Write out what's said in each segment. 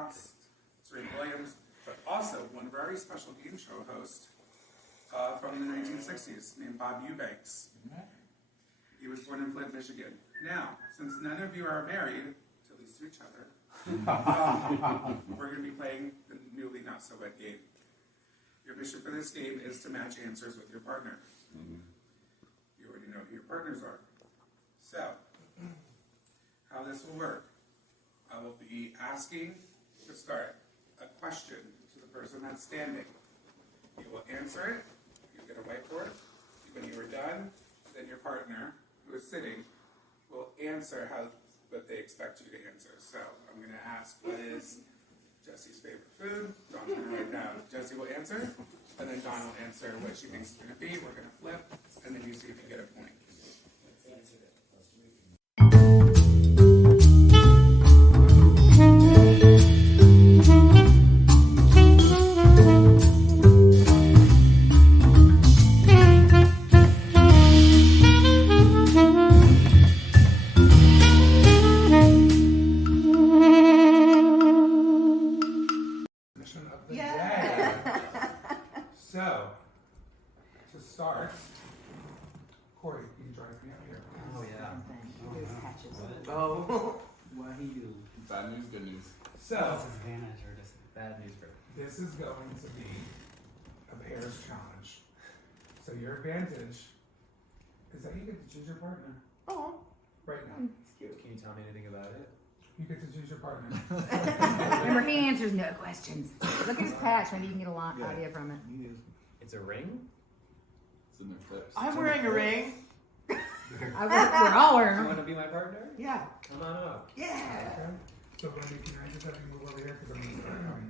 Frost, Serena Williams, but also one very special game show host from the 1960s named Bob Eubanks. He was born in Flint, Michigan. Now, since none of you are married, to at least to each other, we're going to be playing the newly not-so-wet game. Your mission for this game is to match answers with your partner. You already know who your partners are. So, how this will work. I will be asking, to start, a question to the person that's standing. You will answer it, you get a whiteboard. When you are done, then your partner, who is sitting, will answer what they expect you to answer. So, I'm going to ask, what is Jesse's favorite food? Dawn's going to write down. Jesse will answer, and then Dawn will answer what she thinks it's going to be. We're going to flip, and then you see if you get a point. So, to start, Corey, can you drive me up here? Oh yeah. Oh. What he do? Bad news, good news. So, Disadvantage or just bad news for? this is going to be a pairs challenge. So your advantage is that you get to choose your partner. Oh. Right now. It's cute. Can you tell me anything about it? You get to choose your partner. Remember, he answers no questions. Look at his patch. Maybe you can get a lot idea from it. It's a ring? It's in their clips. I'm wearing a ring. We're all wearing You them. want to be my partner? Yeah. Come on up. Yeah. Okay. So, Wendy, can I just have you move over here? Because I'm going to start having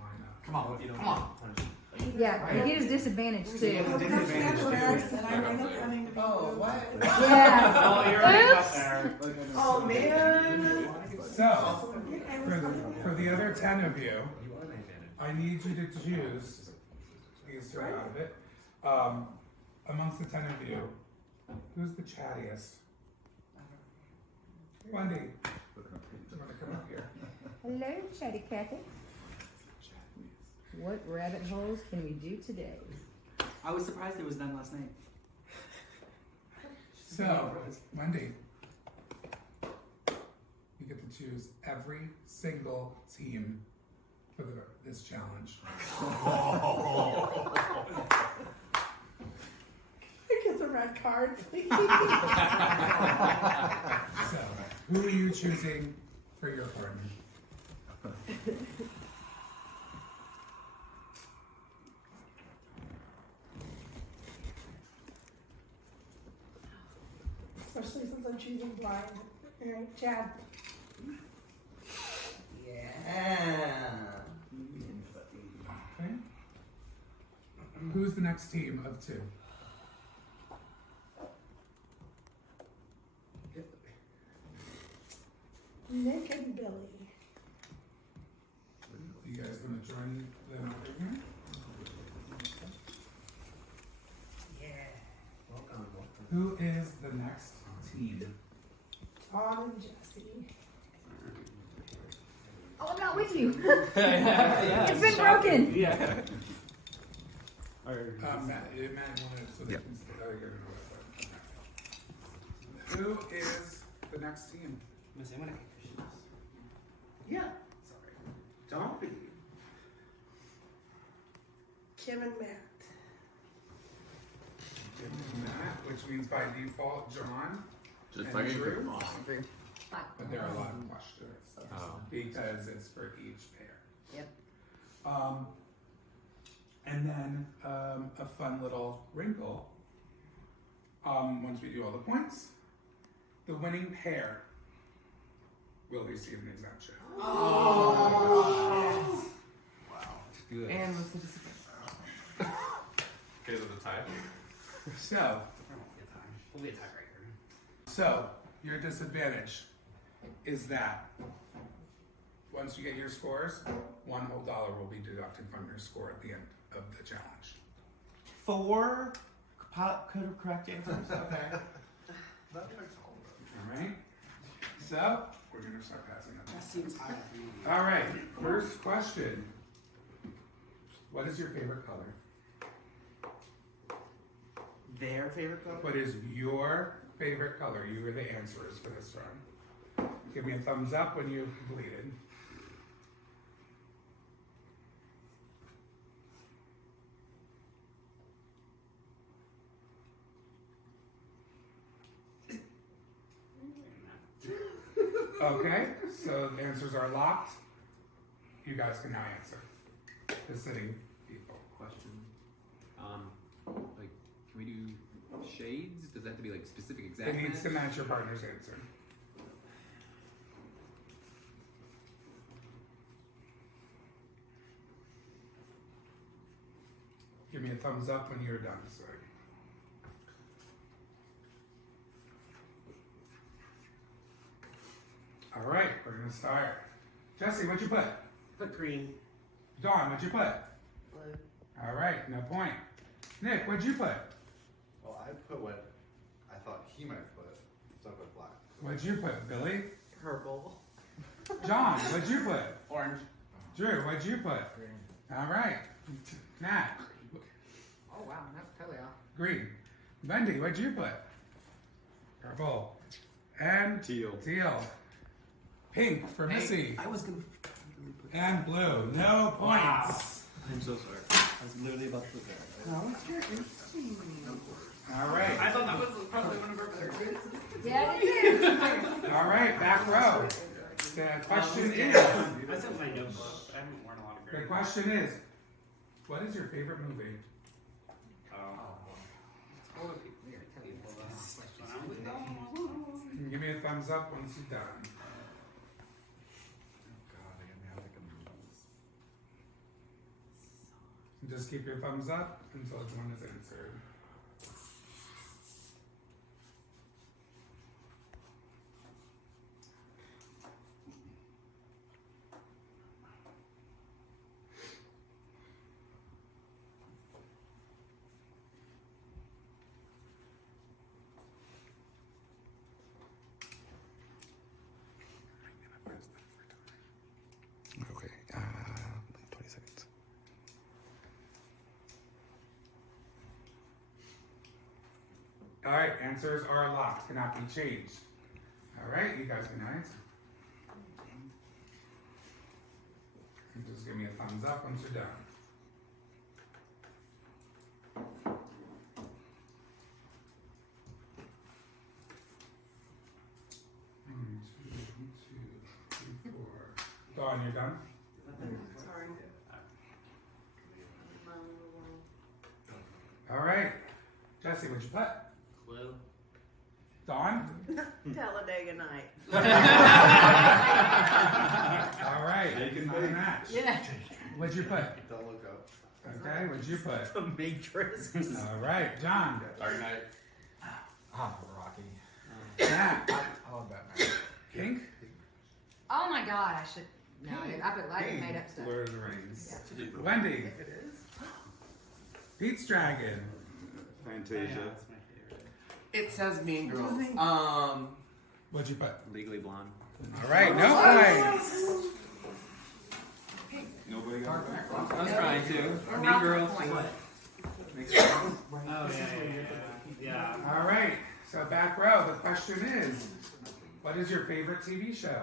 line up. Come on. You don't punch. Yeah, and he has disadvantage too. Oh, what? Yeah. Oh, you're right up Oops. there. Oh, man. So, for the other 10 of you, You are my advantage. I need you to choose these two out of it. Amongst the 10 of you, who's the chattiest? Wendy, do you want to come up here? Hello, Chatty Cathy. What rabbit holes can we do today? I was surprised there was none last night. So, Wendy, you get to choose every single team for this challenge. I get the red card, please. So, who are you choosing for your partner? Especially since I'm choosing blind. Alright, Chad. Yeah. Okay. Who's the next team of two? Nick and Billy. You guys gonna join them over here? Yeah. Welcome. Who is the next team? Tom and Jesse. Oh, I'm not with you. Yeah. It's been broken. Yeah. Matt wanted so they can stay. Oh, you're gonna know. Who is the next team? Miss, I'm gonna get your shoes. Yeah. Sorry. Don't be. Kim and Matt. Matt, which means by default John, Just And fucking Drew? good boss. but there are a lot of questions Oh. because it's for each pair. Yep. And then a fun little wrinkle. Once we do all the points, the winning pair will receive an exemption. Good. And what's the discipline? Okay, there's a tie. So, I won't get time. We'll be a tiebreaker. so your disadvantage is that once you get your scores, $1 whole will be deducted from your score at the end of the challenge. 4 correct answers. Okay. All right. So we're gonna gonna start passing it. That seems high. All right, first question. What is your favorite color? Their favorite color? What is your favorite color? You are the answerers for this round. Give me a thumbs up when you've completed. Okay, so the answers are locked. You guys can now answer. The sitting people. Question. Like, can we do shades? Does that have to be like specific exact? It needs to match? match your partner's answer. Give me a thumbs up when you're done, sir. All right, we're gonna start. Jesse, what'd you put? Put green. Dawn, what'd you put? Blue. All right, no point. Nick, what'd you put? Well, I put what I thought he might put, so I put black. What'd you put, Billy? Purple. John, what'd you put? Orange. Drew, what'd you put? All right. Nat, Oh wow, that's totally off. green. Wendy, what'd you put? Purple. And Teal. teal. Pink for Missy. I was gonna. And blue. No points. I'm so sorry. I was literally about to put that. All right. I thought that was probably one of our better grades. Yeah, it is. All right, back row. The question is, I said my notebook. I haven't worn a lot of the grades. question is, what is your favorite movie? Give me a thumbs up once you're done. And just keep your thumbs up until one is answered. Okay, 20 seconds. All right, answers are locked, cannot be changed. All right, you guys can now answer. And just give me a thumbs up once you're done. One, two, three, four. Dawn, you're done? Sorry. All right. Jesse, what'd you put? Blue. Dawn? Talladega Night. All right. Bacon Not a bake. match. Yeah. What'd you put? Don't look up. Okay, what'd you put? The Matrix. All right, John. Dark Knight. Ah, Rocky. Nat. I love Batman. Pink? Oh my god, I should. No, I put like made up stuff. Lord of the Rings. Wendy. Pete's Dragon. Fantasia. That's my favorite. It says Mean Girls. What'd you put? Legally Blonde. All right, no points. Nobody got it. I was trying to. We're Mean off Girls. points. Oh yeah. All right, so back row, the question is, what is your favorite TV show?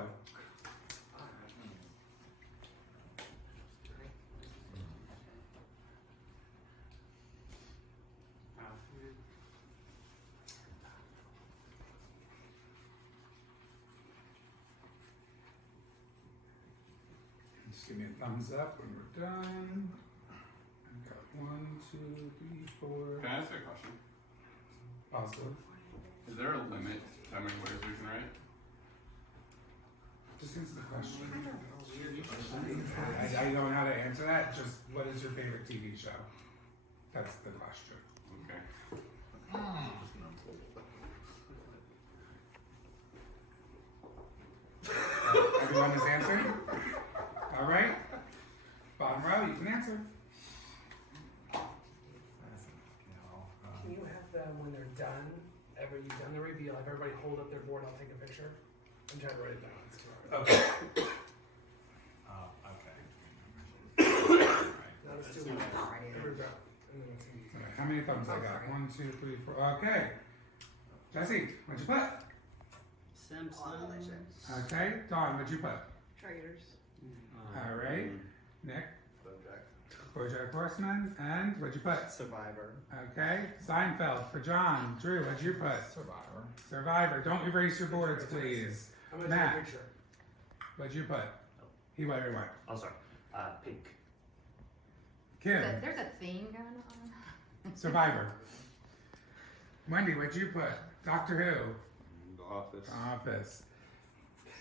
Just give me a thumbs up when we're done. I've got 1, 2, 3, 4. Can I ask a question? Possible. Is there a limit to how many words we can write? Just answer the question. I don't know how to answer that. Just what is your favorite TV show? That's the question. Okay. Everyone is answering? All right. Bottom row, you can answer. Can you have them when they're done, you've done the reveal, have everybody hold up their board, I'll take a picture, I'm trying to write it down. Okay. Not as too much. Here we go. How many thumbs I got? 1, 2, 3, 4. Okay. Jesse, what'd you put? Simson. Okay. Dawn, what'd you put? Traders. All right. Nick, Bojack. BoJack Horseman, and what'd you put? Survivor. Okay. Seinfeld for John. Drew, what'd you put? Survivor. Survivor. Don't erase your boards, please. I'm gonna Matt. take a picture. What'd you put? He went. Oh, sorry. Pink. Kim, There's a theme going on. Survivor. Wendy, what'd you put? Doctor Who. The Office. Office.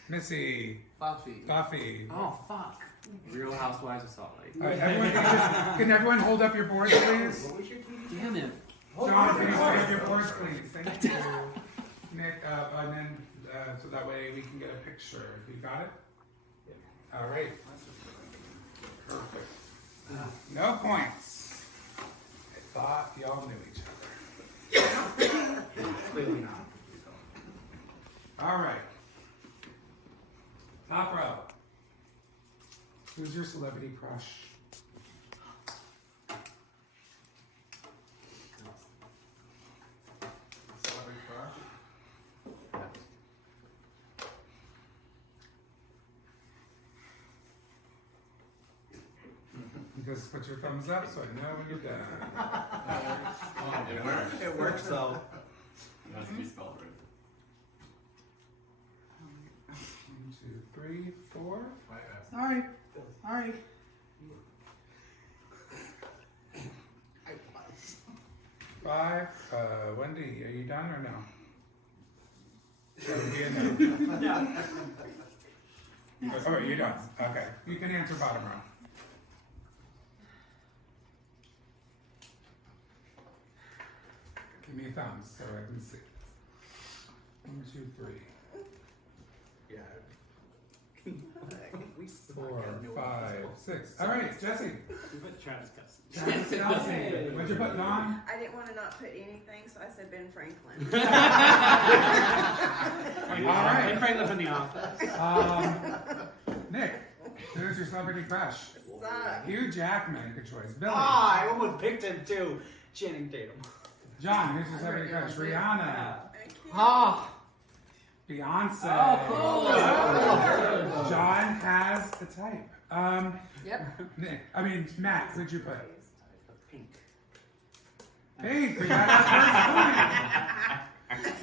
Missy. Buffy. Buffy. Oh fuck. Real Housewives of Salt Lake. Everyone, can everyone hold up your boards, please? Damn it. John, can you hold up your boards, please? Thank you. Nick, and then, so that way we can get a picture. You got it? All right. Perfect. No points. I thought y'all knew each other. Clearly not. All right. Top row. Who's your celebrity crush? Celebrity crush. Just put your thumbs up so I know when you're done. It works. It works though. It has to be spelled right. 1, 2, 3, 4. Right, All right. All right. Five. Wendy, are you done or no? That would be a no. Oh, you're done. Okay. You can answer bottom row. Give me a thumbs so I can see. 1, 2, 3, Yeah. 4, 5, 6. All right, Jesse. We put Travis Kelsey. Travis Kelce. What'd you put, Dawn? I didn't want to not put anything, so I said Ben Franklin. All right. Ben Franklin from The Office. Nick, who's your celebrity crush? Suck. Hugh Jackman, good choice. Billy. I almost picked him too. Channing Tatum. John, who's your celebrity crush? Rihanna. Oh. Beyonce. Oh. John has a type. Yep. Matt, who'd you put? Pink. Pink, we got our first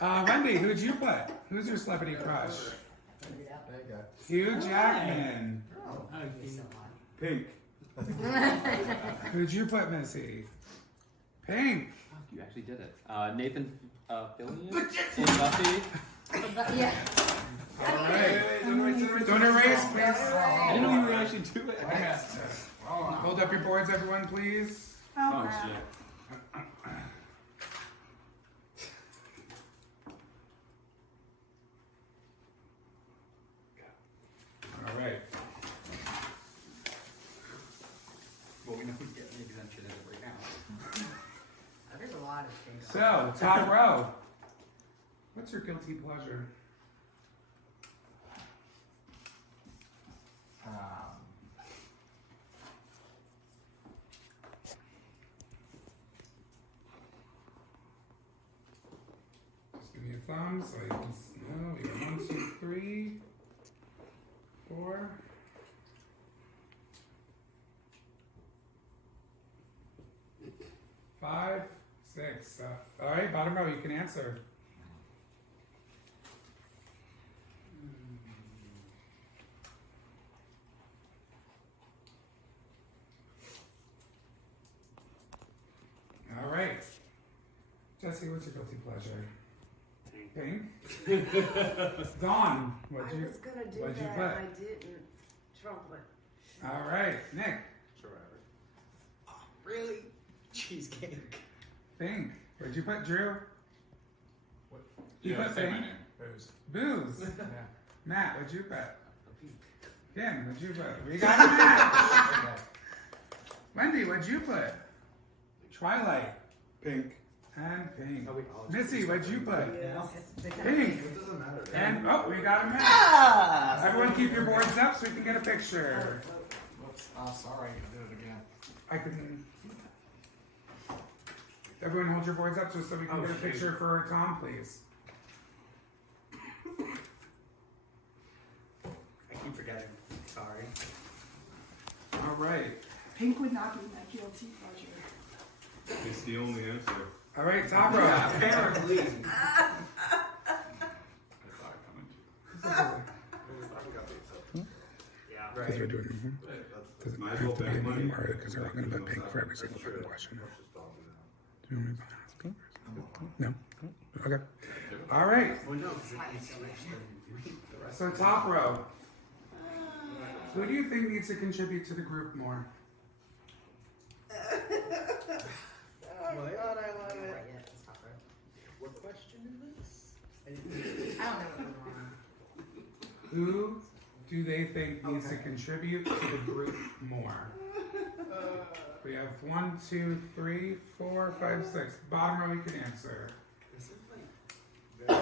point. Wendy, who'd you put? Who's your celebrity crush? There you go. Hugh Jackman. Pink. Who'd you put, Missy? Pink. Fuck, you actually did it. Nathan Fillion in Buffy. Yeah. All right. Don't erase, please. I didn't know you would actually do it. Hold up your boards, everyone, please. Oh shit. All right. Well, we know we get an exemption as of right now. There's a lot of things. So, top row. What's your guilty pleasure? Just give me a thumb so I can know. We got 1, 2, 3, 4. Five, 6. All right, bottom row, you can answer. All right. Jesse, what's your guilty pleasure? Pink? Dawn, I what'd you? was gonna do what'd you that, put? and I didn't. Chocolate. All right, Nick. Survivor. Really? Cheesecake. Pink. What'd you put, Drew? What? You Yeah, put say my pink. name. Booze. Booze. Yeah. Matt, what'd you put? Kim, what'd you put? We got a match. Okay. Wendy, what'd you put? Twilight. Pink. And pink. Are we all Missy, what'd you put? It's Pink. It doesn't matter. And, oh, we got a minute. Ah! Everyone keep your boards up so we can get a picture. Whoops. Oh, sorry. I did it again. I can. Everyone hold your boards up just so we can Oh, get a shoot. picture for Tom, please. I keep forgetting. Sorry. All right. Pink would not be my guilty pleasure. It's the only answer. All right, top row. Apparently. I saw it coming too. Yeah. Because we're doing That's, Might as well bet money. because they're all going to bet pink for every single fucking question. Do you want me to ask pink? No? Okay. All right. Well, no, because it needs to reach the rest. So top row. Who do you think needs to contribute to the group more? Oh my god, I love it. What question is this? I I don't know what's going on. Who do they think needs to contribute to the group more? We have 1, 2, 3, 4, 5, 6. Bottom row you can answer. This is like very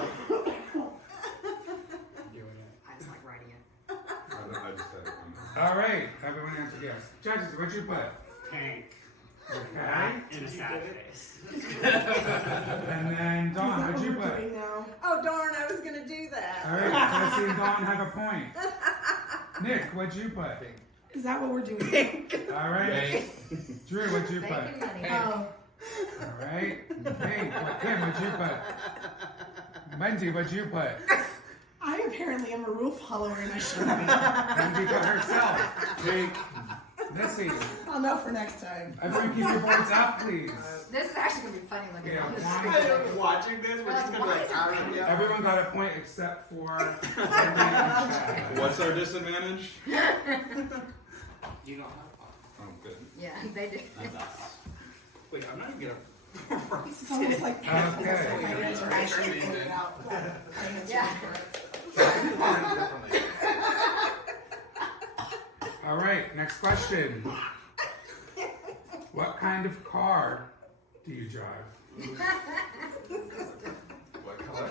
doing it. I just like writing it. I just had it on All right, everyone answered yes. Judges, what'd you put? Pink. Okay. In a sad face. And then Is Dawn, that what'd what you we're put? doing now? Oh darn, I was gonna do that. All right, Jesse and Dawn have a point. Nick, what'd you put? Is that what we're doing? All right. Drew, what'd you put? Making money. Oh, All right. Hey, Kim, what'd you put? Wendy, what'd you put? I apparently am a rule follower and I shouldn't be. Wendy put herself. Hey, Missy, I'll know for next time. everyone keep your boards up, please. This is actually gonna be funny looking Yeah, at this. one. Watching this, we're just gonna be like, Why is it "Alright, yeah." Everyone got a point except for Wendy and Chad. What's our disadvantage? You don't have Oh, good. Yeah, they do. Wait, I'm not even gonna. It's almost like Okay. my answer actually put it out. Yeah. All right, next question. What kind of car do you drive? What color?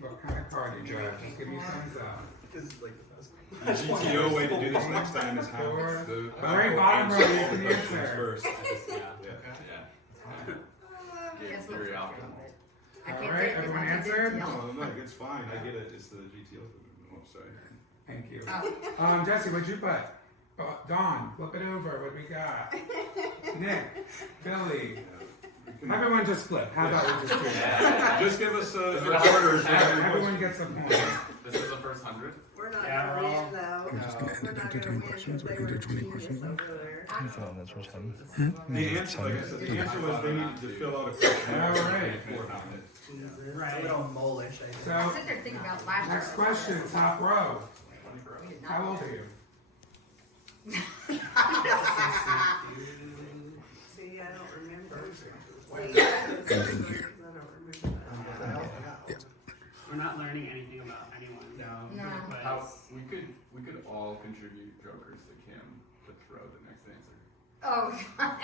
What kind of car do you drive? Just give me thumbs up. This is like the best. The GTO way to do this next time is have Four. the All right, bottom row, you can questions answer. first. Guess Very what's often. I All can't right, say it 'cause everyone I did answered? it. No, no, it's fine. I get it. It's the GTO. Oh, sorry. Thank you. Oh. Jesse, what'd you put? Dawn, flip it over. What do we got? Nick, Billy. Everyone just flip. How about we just do that? Just give us the orders. Everyone gets a point. This is the first 100. We're not Yeah, gonna we're all- win though. We're just gonna We're not gonna win because they were genius over there. The answer, like I said, the answer was they needed to fill out a questionnaire. All right. Right. A little mole-ish, I think. So, I sit there thinking about last year. next question, top row. We did not How old do are you? See, I don't remember. See, I don't remember that. We're not learning anything about anyone. No. But How we could all contribute jokers to Kim to throw the next answer. Oh, God.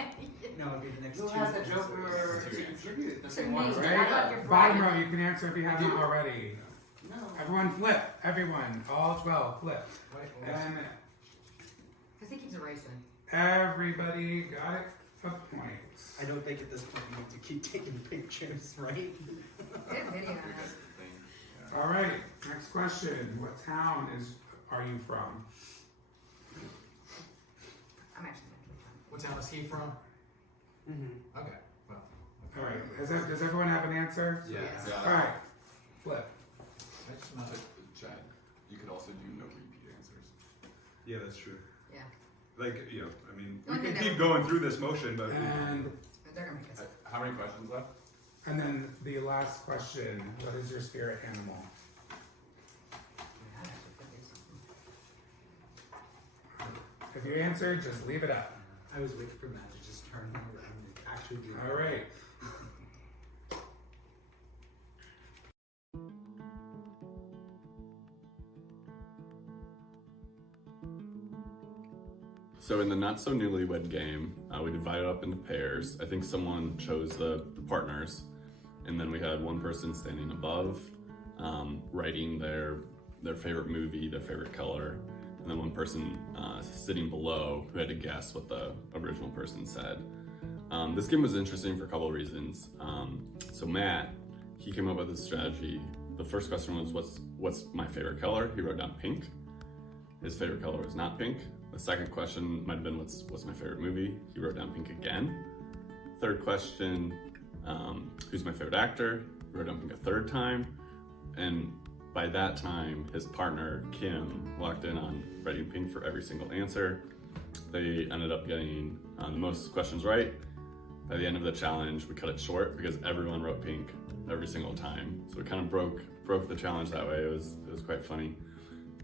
no, it'd be the next Who two. has the joker to contribute? The To same me. one, I right? thought you're Bottom right. row, you can answer if you haven't already. No. Everyone flip. Everyone. All 12, flip. And Because he keeps erasing. everybody got it a point. I don't think at this point you need to keep taking pictures, right? Good video on us. All right, next question. What town are you from? I'm actually What town is he from? Mm-hmm. Okay. Well. All right, does everyone have an answer? Yeah. Yes. All right, flip. I just not Chad. You could also do no repeat answers. Yeah, that's true. Yeah. Like, you know, I mean, One we can thing keep that- going through this motion, but And They're going to make us. How many questions left? and then the last question. What is your spirit animal? Yeah, I actually could do something. If you answered, just leave it up. I was waiting for Matt to just turn around and actually do All right. So in the not so newlywed game, we divided up into pairs. I think someone chose the partners, and then we had one person standing above, writing their favorite movie, their favorite color, and then one person sitting below who had to guess what the original person said. This game was interesting for a couple of reasons. So Matt, he came up with this strategy. The first question was, what's my favorite color? He wrote down pink. His favorite color was not pink. The second question might have been, what's my favorite movie? He wrote down pink again. Third question, who's my favorite actor? He wrote down pink a third time. And by that time, his partner, Kim, walked in on writing pink for every single answer. They ended up getting the most questions right. By the end of the challenge, we cut it short because everyone wrote pink every single time. So we kind of broke the challenge that way. It was quite funny.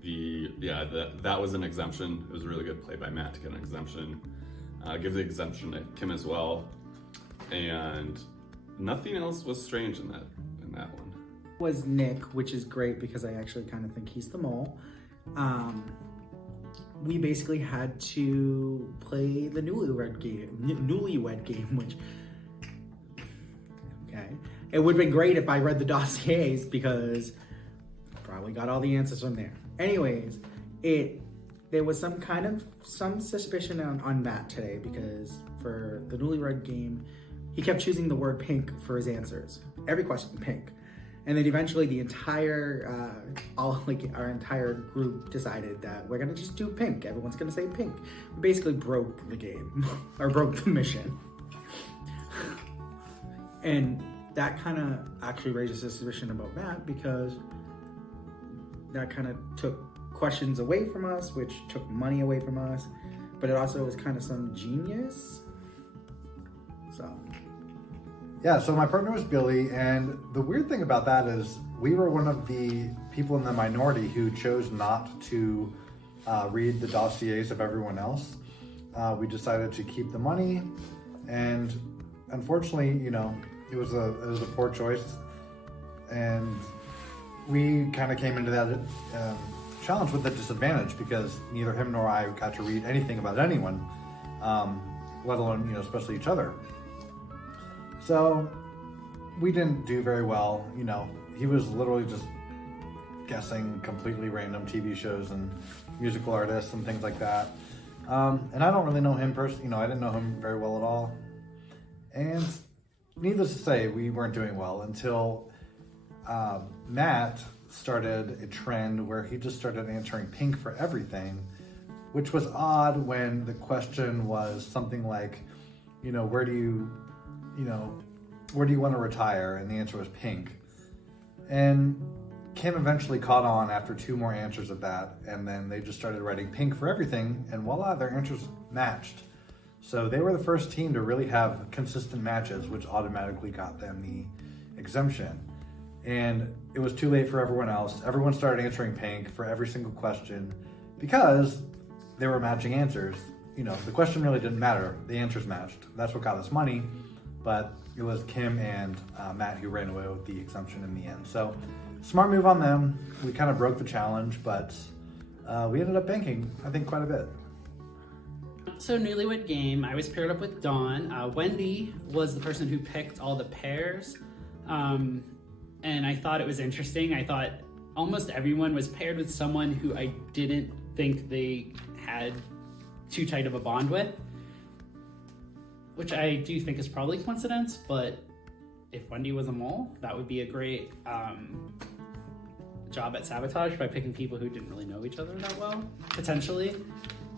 That was an exemption. It was a really good play by Matt to get an exemption. Give the exemption to Kim as well. And nothing else was strange in that one. Was Nick, which is great because I actually kind of think he's the mole. We basically had to play the newlywed game, which, okay. It would have been great if I read the dossiers because I probably got all the answers from there. Anyways, there was some suspicion on Matt today because for the newlywed game, he kept choosing the word pink for his answers. Every question, pink. And then eventually the our entire group decided that we're gonna just do pink. Everyone's gonna say pink. We basically broke the game, or broke the mission. And that kind of actually raises suspicion about Matt because that kind of took questions away from us, which took money away from us, but it also was kind of some genius. So. Yeah, so my partner was Billy, and the weird thing about that is we were one of the people in the minority who chose not to read the dossiers of everyone else. We decided to keep the money, and unfortunately, it was a poor choice, and we kind of came into that challenge with a disadvantage because neither him nor I got to read anything about anyone, let alone, especially each other. So we didn't do very well. He was literally just guessing completely random TV shows and musical artists and things like that. And I don't really know him personally. I didn't know him very well at all. And needless to say, we weren't doing well until Matt started a trend where he just started answering pink for everything, which was odd when the question was something like, where do you want to retire? And the answer was pink. And Kim eventually caught on after 2 more answers of that, and then they just started writing pink for everything, and voila, their answers matched. So they were the first team to really have consistent matches, which automatically got them the exemption. And it was too late for everyone else. Everyone started answering pink for every single question because they were matching answers. The question really didn't matter. The answers matched. That's what got us money. But it was Kim and Matt who ran away with the exemption in the end. So smart move on them. We kind of broke the challenge, but we ended up banking, I think, quite a bit. So newlywed game, I was paired up with Dawn. Wendy was the person who picked all the pairs. And I thought it was interesting. I thought almost everyone was paired with someone who I didn't think they had too tight of a bond with, which I do think is probably coincidence, but if Wendy was a mole, that would be a great job at sabotage by picking people who didn't really know each other that well, potentially,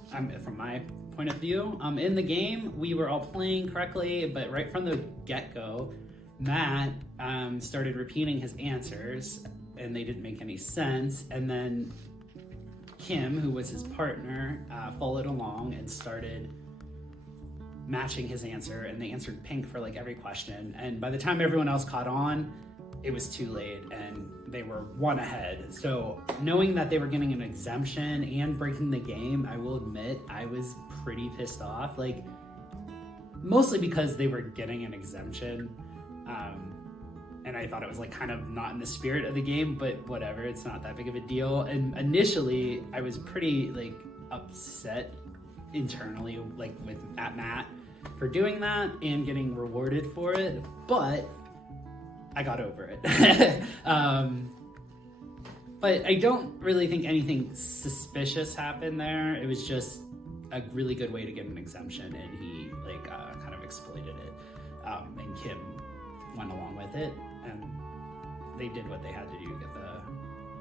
from my point of view. In the game, we were all playing correctly, but right from the get-go, Matt started repeating his answers, and they didn't make any sense, and then Kim, who was his partner, followed along and started matching his answer, and they answered pink for like every question. And by the time everyone else caught on, it was too late and they were 1 ahead. So knowing that they were getting an exemption and breaking the game, I will admit I was pretty pissed off, like mostly because they were getting an exemption. And I thought it was like kind of not in the spirit of the game, but whatever, it's not that big of a deal. And initially I was pretty like upset internally, like at Matt, for doing that and getting rewarded for it. But I got over it. But I don't really think anything suspicious happened there. It was just a really good way to get an exemption, and he kind of exploited it. And Kim went along with it, and they did what they had to do to get the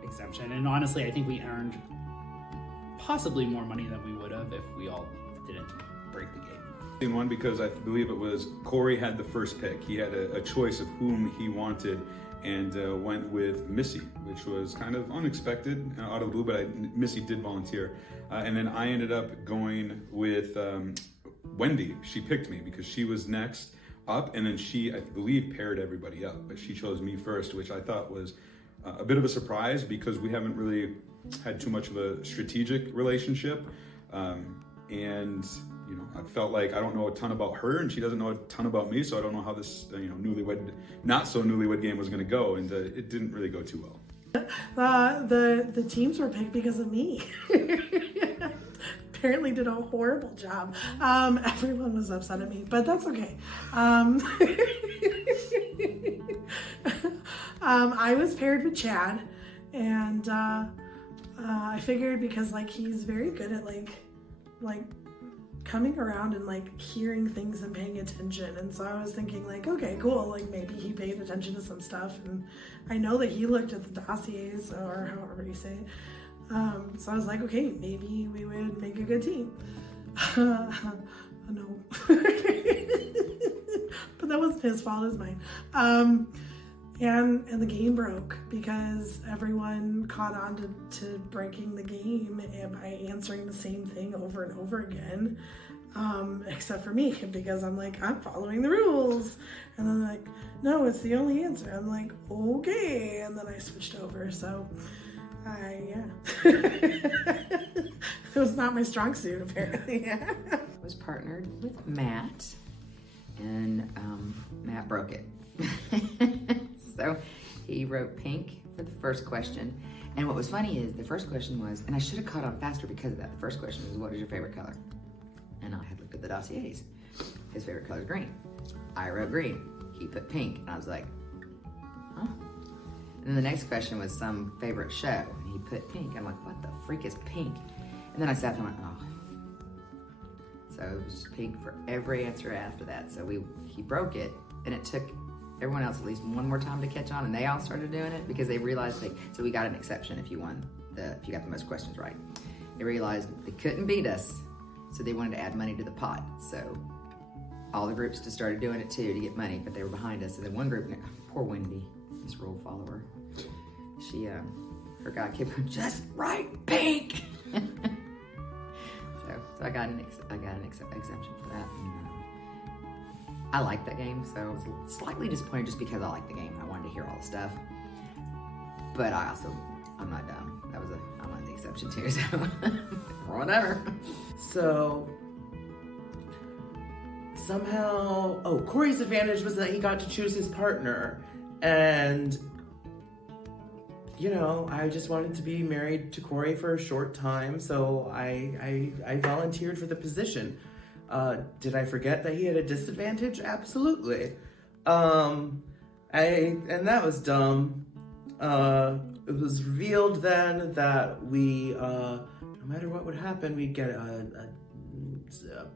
exemption. And honestly, I think we earned possibly more money than we would have if we all didn't break the game. In one, because I believe it was Corey had the first pick. He had a choice of whom he wanted, and went with Missy, which was kind of unexpected, out of the blue, but Missy did volunteer. And then I ended up going with Wendy. She picked me because she was next up, and then she, I believe, paired everybody up, but she chose me first, which I thought was a bit of a surprise because we haven't really had too much of a strategic relationship. And you know, I felt like I don't know a ton about her, and she doesn't know a ton about me, so I don't know how this, not so newlywed game was going to go, and it didn't really go too well. The teams were picked because of me. Apparently did a horrible job. Everyone was upset at me, but that's okay. I was paired with Chad, and I figured because he's very good at like coming around and hearing things and paying attention, and so I was thinking okay, cool, maybe he paid attention to some stuff, and I know that he looked at the dossiers, or however you say it. So I was like, okay, maybe we would make a good team. No. But that wasn't his fault, it was mine. And the game broke because everyone caught on to breaking the game by answering the same thing over and over again, except for me, because I'm I'm following the rules. And then they're no, it's the only answer. I'm okay. And then I switched over, so it was not my strong suit, apparently. Was partnered with Matt, and Matt broke it. So he wrote pink for the first question. And what was funny is the first question was, and I should have caught on faster because of that. The first question was, what is your favorite color? And I had looked at the dossiers. His favorite color is green. I wrote green. He put pink. And I was like, huh? And then the next question was some favorite show. And he put pink. I'm like, what the freak is pink? And then I sat there and went, oh. So it was pink for every answer after that. So he broke it, and it took everyone else at least one more time to catch on, and they all started doing it because they realized so we got an exception if you got the most questions right. They realized they couldn't beat us, so they wanted to add money to the pot. So all the groups just started doing it too to get money, but they were behind us. And then one group, poor Wendy, this rule follower, she her guy kept going, just right pink. So I got an exemption for that. And, I liked that game, so I was slightly disappointed just because I liked the game. I wanted to hear all the stuff. But I'm not dumb. I wanted the exception too, so whatever. So somehow, Corey's advantage was that he got to choose his partner. And, I just wanted to be married to Corey for a short time, so I volunteered for the position. Did I forget that he had a disadvantage? Absolutely. And that was dumb. It was revealed then that we, no matter what would happen, we'd get a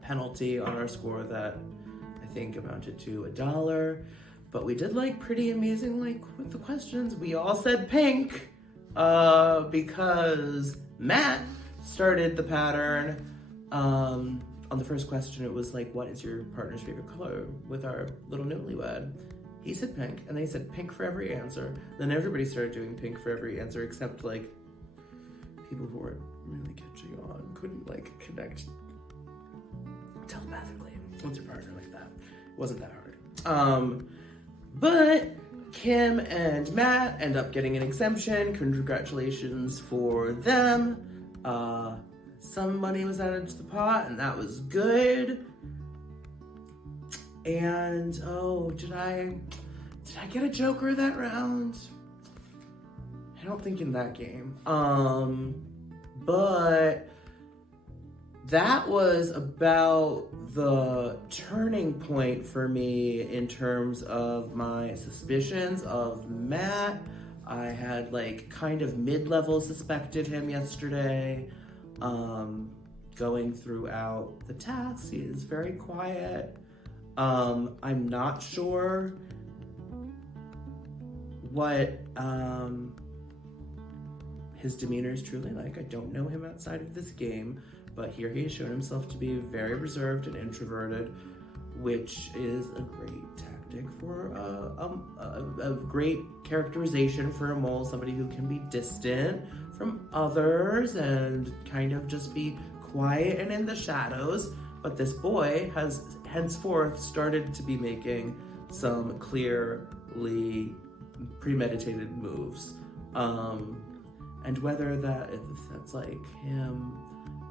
penalty on our score that I think amounted to $1. But we did pretty amazing with the questions. We all said pink because Matt started the pattern. On the first question, it was what is your partner's favorite color with our little newlywed? He said pink, and they said pink for every answer. Then everybody started doing pink for every answer, except people who weren't really catching on, couldn't connect telepathically with your partner like that. It wasn't that hard. But Kim and Matt end up getting an exemption. Congratulations for them. Some money was added to the pot, and that was good. And did I get a joker that round? I don't think in that game. But that was about the turning point for me in terms of my suspicions of Matt. I had like kind of mid-level suspected him yesterday. Going throughout the tasks, he is very quiet. I'm not sure what his demeanor is truly like. I don't know him outside of this game, but here he has shown himself to be very reserved and introverted, which is a great tactic for a great characterization for a mole, somebody who can be distant from others and kind of just be quiet and in the shadows. But this boy has henceforth started to be making some clearly premeditated moves. And whether that's like him,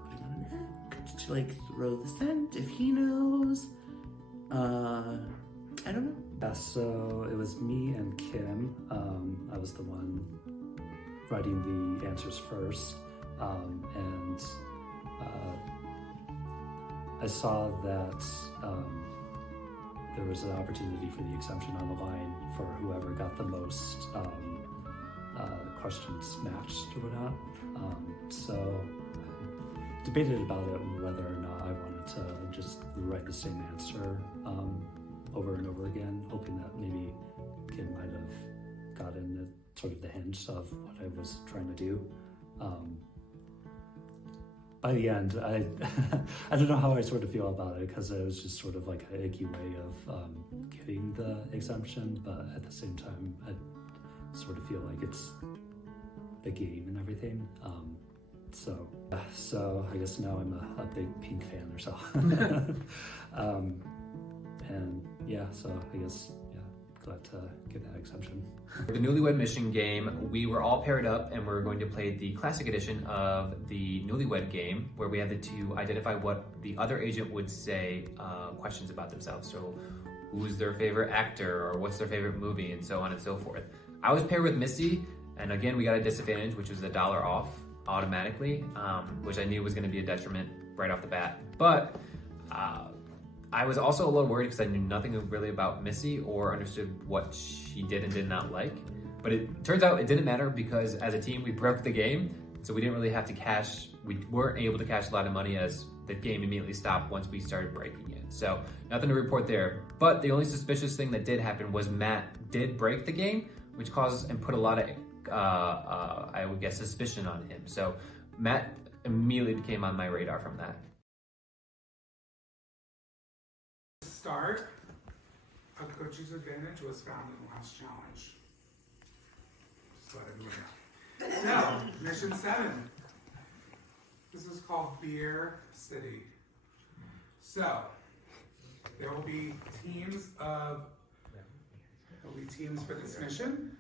I don't know, to like throw the scent if he knows. I don't know. Yeah, so it was me and Kim. I was the one writing the answers first. And I saw that there was an opportunity for the exemption on the line for whoever got the most questions matched or whatnot. So I debated about it, whether or not I wanted to just write the same answer over and over again, hoping that maybe Kim might have gotten sort of the hint of what I was trying to do. By the end, I don't know how I sort of feel about it, because it was just sort of like an icky way of getting the exemption, but at the same time, I sort of feel like it's a game and everything. So I guess now I'm a big Pink fan or so. And yeah, so I guess, yeah, glad to get that exemption. For the Newlywed Mission game, we were all paired up and we're going to play the classic edition of the Newlywed game, where we had to identify what the other agent would say, questions about themselves. So who's their favorite actor, or what's their favorite movie, and so on and so forth. I was paired with Missy, and again, we got a disadvantage, which was $1 off automatically, which I knew was gonna be a detriment right off the bat. But I was also a little worried because I knew nothing really about Missy or understood what she did and did not like. But it turns out it didn't matter, because as a team, we broke the game. So we didn't really have to cash, we weren't able to cash a lot of money, as the game immediately stopped once we started breaking it. So nothing to report there. But the only suspicious thing that did happen was Matt did break the game, which caused and put a lot of, I would guess, suspicion on him. So Matt immediately became on my radar from that. Start of Coach's advantage was found in the last challenge. Just let everyone know. So, mission 7. This is called Beer City. So, there will be teams for this mission.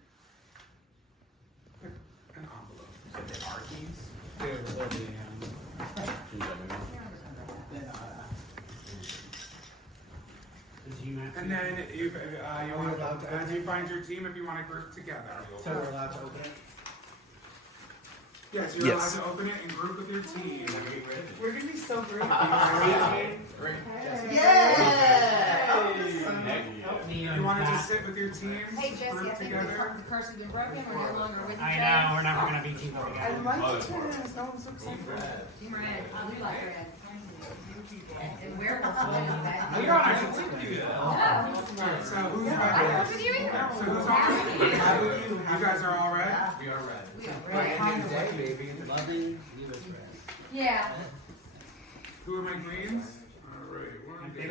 Pick an envelope. So there are teams. And then you want to, as you find your team, if you want to group together. So we're allowed to open it? Yes, you're allowed to open it and group with your team. We're gonna be so great. You want to just sit with your teams, Hey Jesse, I group think together? the curse has been broken. We're no longer with each other. I know, we're never gonna be team I together. like the tennis. That was so cool. Team red. We like red. And werewolf is that. We don't actually think you. So who's I don't red? work with you either. So who's all red? You guys are all red? We are red. We are red. Baby. Lovely, leave us red. Yeah. Who are my greens? All right, one, two,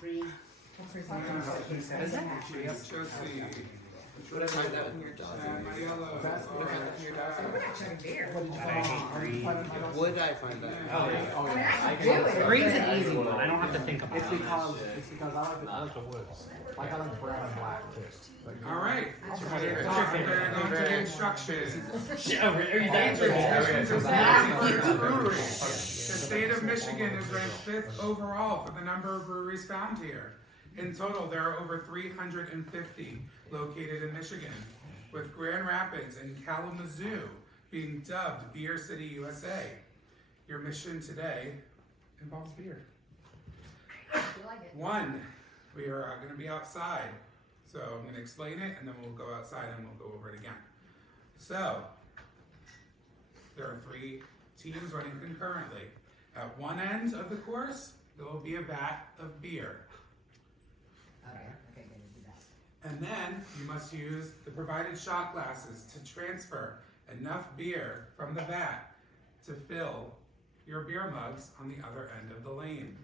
Green. Chelsea. Would I find that in your My yellow. Would I find that? I mean, I can do it. Green's an easy one. I don't have to think about it. It's because I like I like brown and black too. All right. We're going to the instructions. The state of Michigan is ranked 5th overall for the number of breweries found here. In total, there are over 350 located in Michigan, with Grand Rapids and Kalamazoo being dubbed Beer City, USA. Your mission today involves beer. You like it? One, we are going to be outside. So I'm going to explain it, and then we'll go outside and we'll go over it again. So there are 3 teams running concurrently. At one end of the course, there will be a vat of beer. Okay, good to do that. And then you must use the provided shot glasses to transfer enough beer from the vat to fill your beer mugs on the other end of the lane.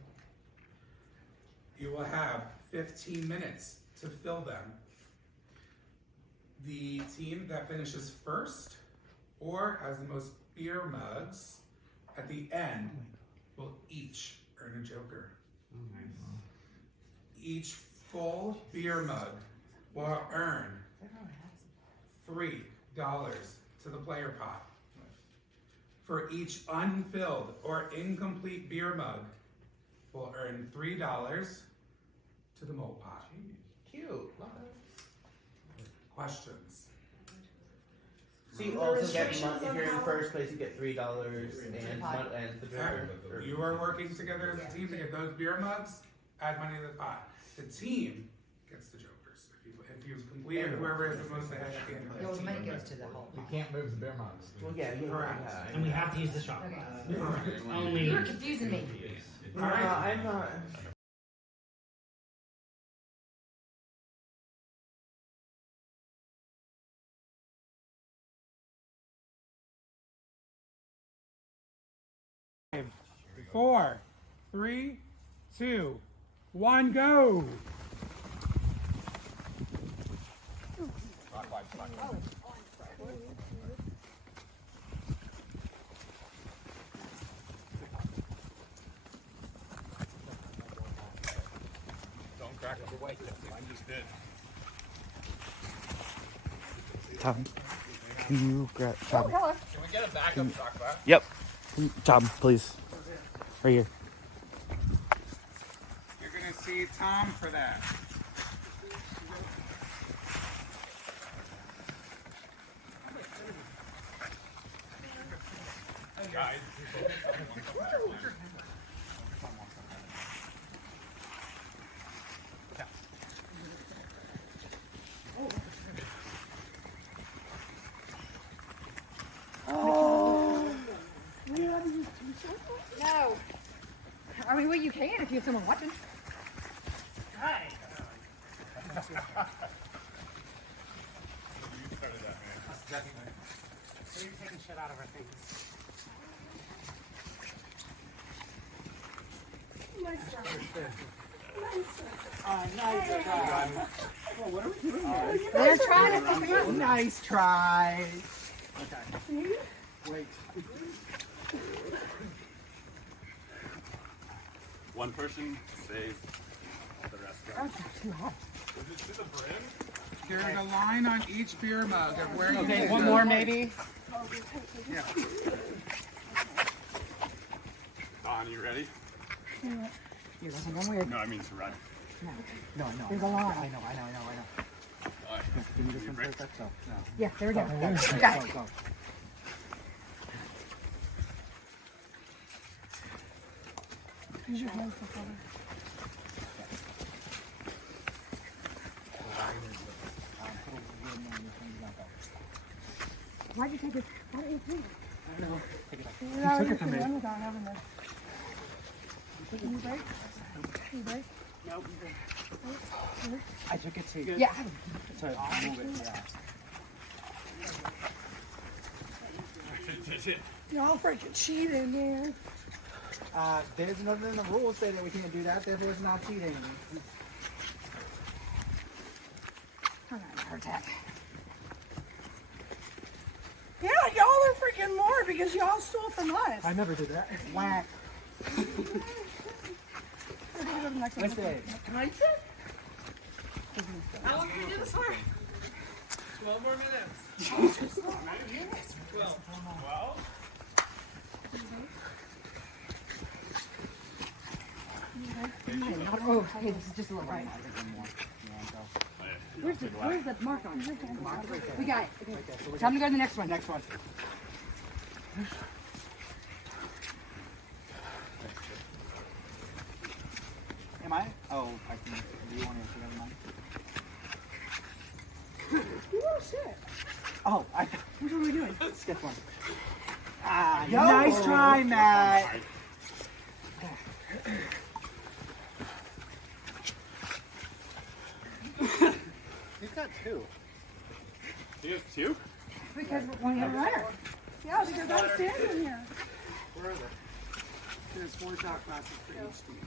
You will have 15 minutes to fill them. The team that finishes first or has the most beer mugs at the end will each earn a joker. Each full beer mug will earn $3 to the player pot. For each unfilled or incomplete beer mug, will earn $3 to the mole pot. Cute. Love it. Questions? So you also get money if you're in first place. You get $3 and the joker. You are working together as a team to get those beer mugs. Add money to the pot. The team gets the jokers. If you complete it, whoever is the most ahead at the end of Your the money team. goes to the whole You pot. can't move the beer mugs. Well, yeah, Correct. And we have to use the shot Okay. glass. Only. You're confusing me. All right. I'm not. Four, 3, 2, 1, go! Don't crack it. Mine just did. Tom, can you grab Tom? Hello. Can we get a backup shot glass? Yep. Tom, please. Right here. You're gonna see Tom for that. Guys. No. I mean, well, you can if you have someone watching. Hi. You started that, man. We're taking shit out of our things. Nice job. Nice try. Well, what are we doing here? They're trying to figure out. Nice try. Okay. Wait. One person stays, the rest go. That's not too hot. Is it to the brim? There's a line on each beer mug of where you Okay, can one go. more maybe. Yeah. Don, you ready? You're looking one weird. No, I mean to run. No, I know. There's a line. I know. Give me this one first. So, no. Yeah, there we go. Go, Got it. go. Use your hands for cover. Why'd you take it? Why didn't you take it? I don't know. Take it off. Yeah, took you it from can me. run without having to. Can you break? Can you break? Nope. I took it too. Yeah. So move it. Yeah. Y'all freaking cheating, man. There's nothing in the rules say that we can't do that. Therefore, it's not cheating. I'm gonna hurt that. Yeah, y'all are freaking more because y'all stole from us. I never did that. Whack. We're gonna go to the next one. What's that? Can I sit? How long can we do this for? 12 more minutes. 12. 12? Oh, hey, this is just a little right. Where's the mark on it? We got it. Okay. Time to go to the next one. Next one. I? Oh, I can. Do you want to answer that? Oh shit. Oh, I. What are we doing? Skip one. Nice try, Matt. He's got 2. He has 2? Because one of the runner. Yeah, because I'm standing here. Where are they? There's 4 shot classes for each team.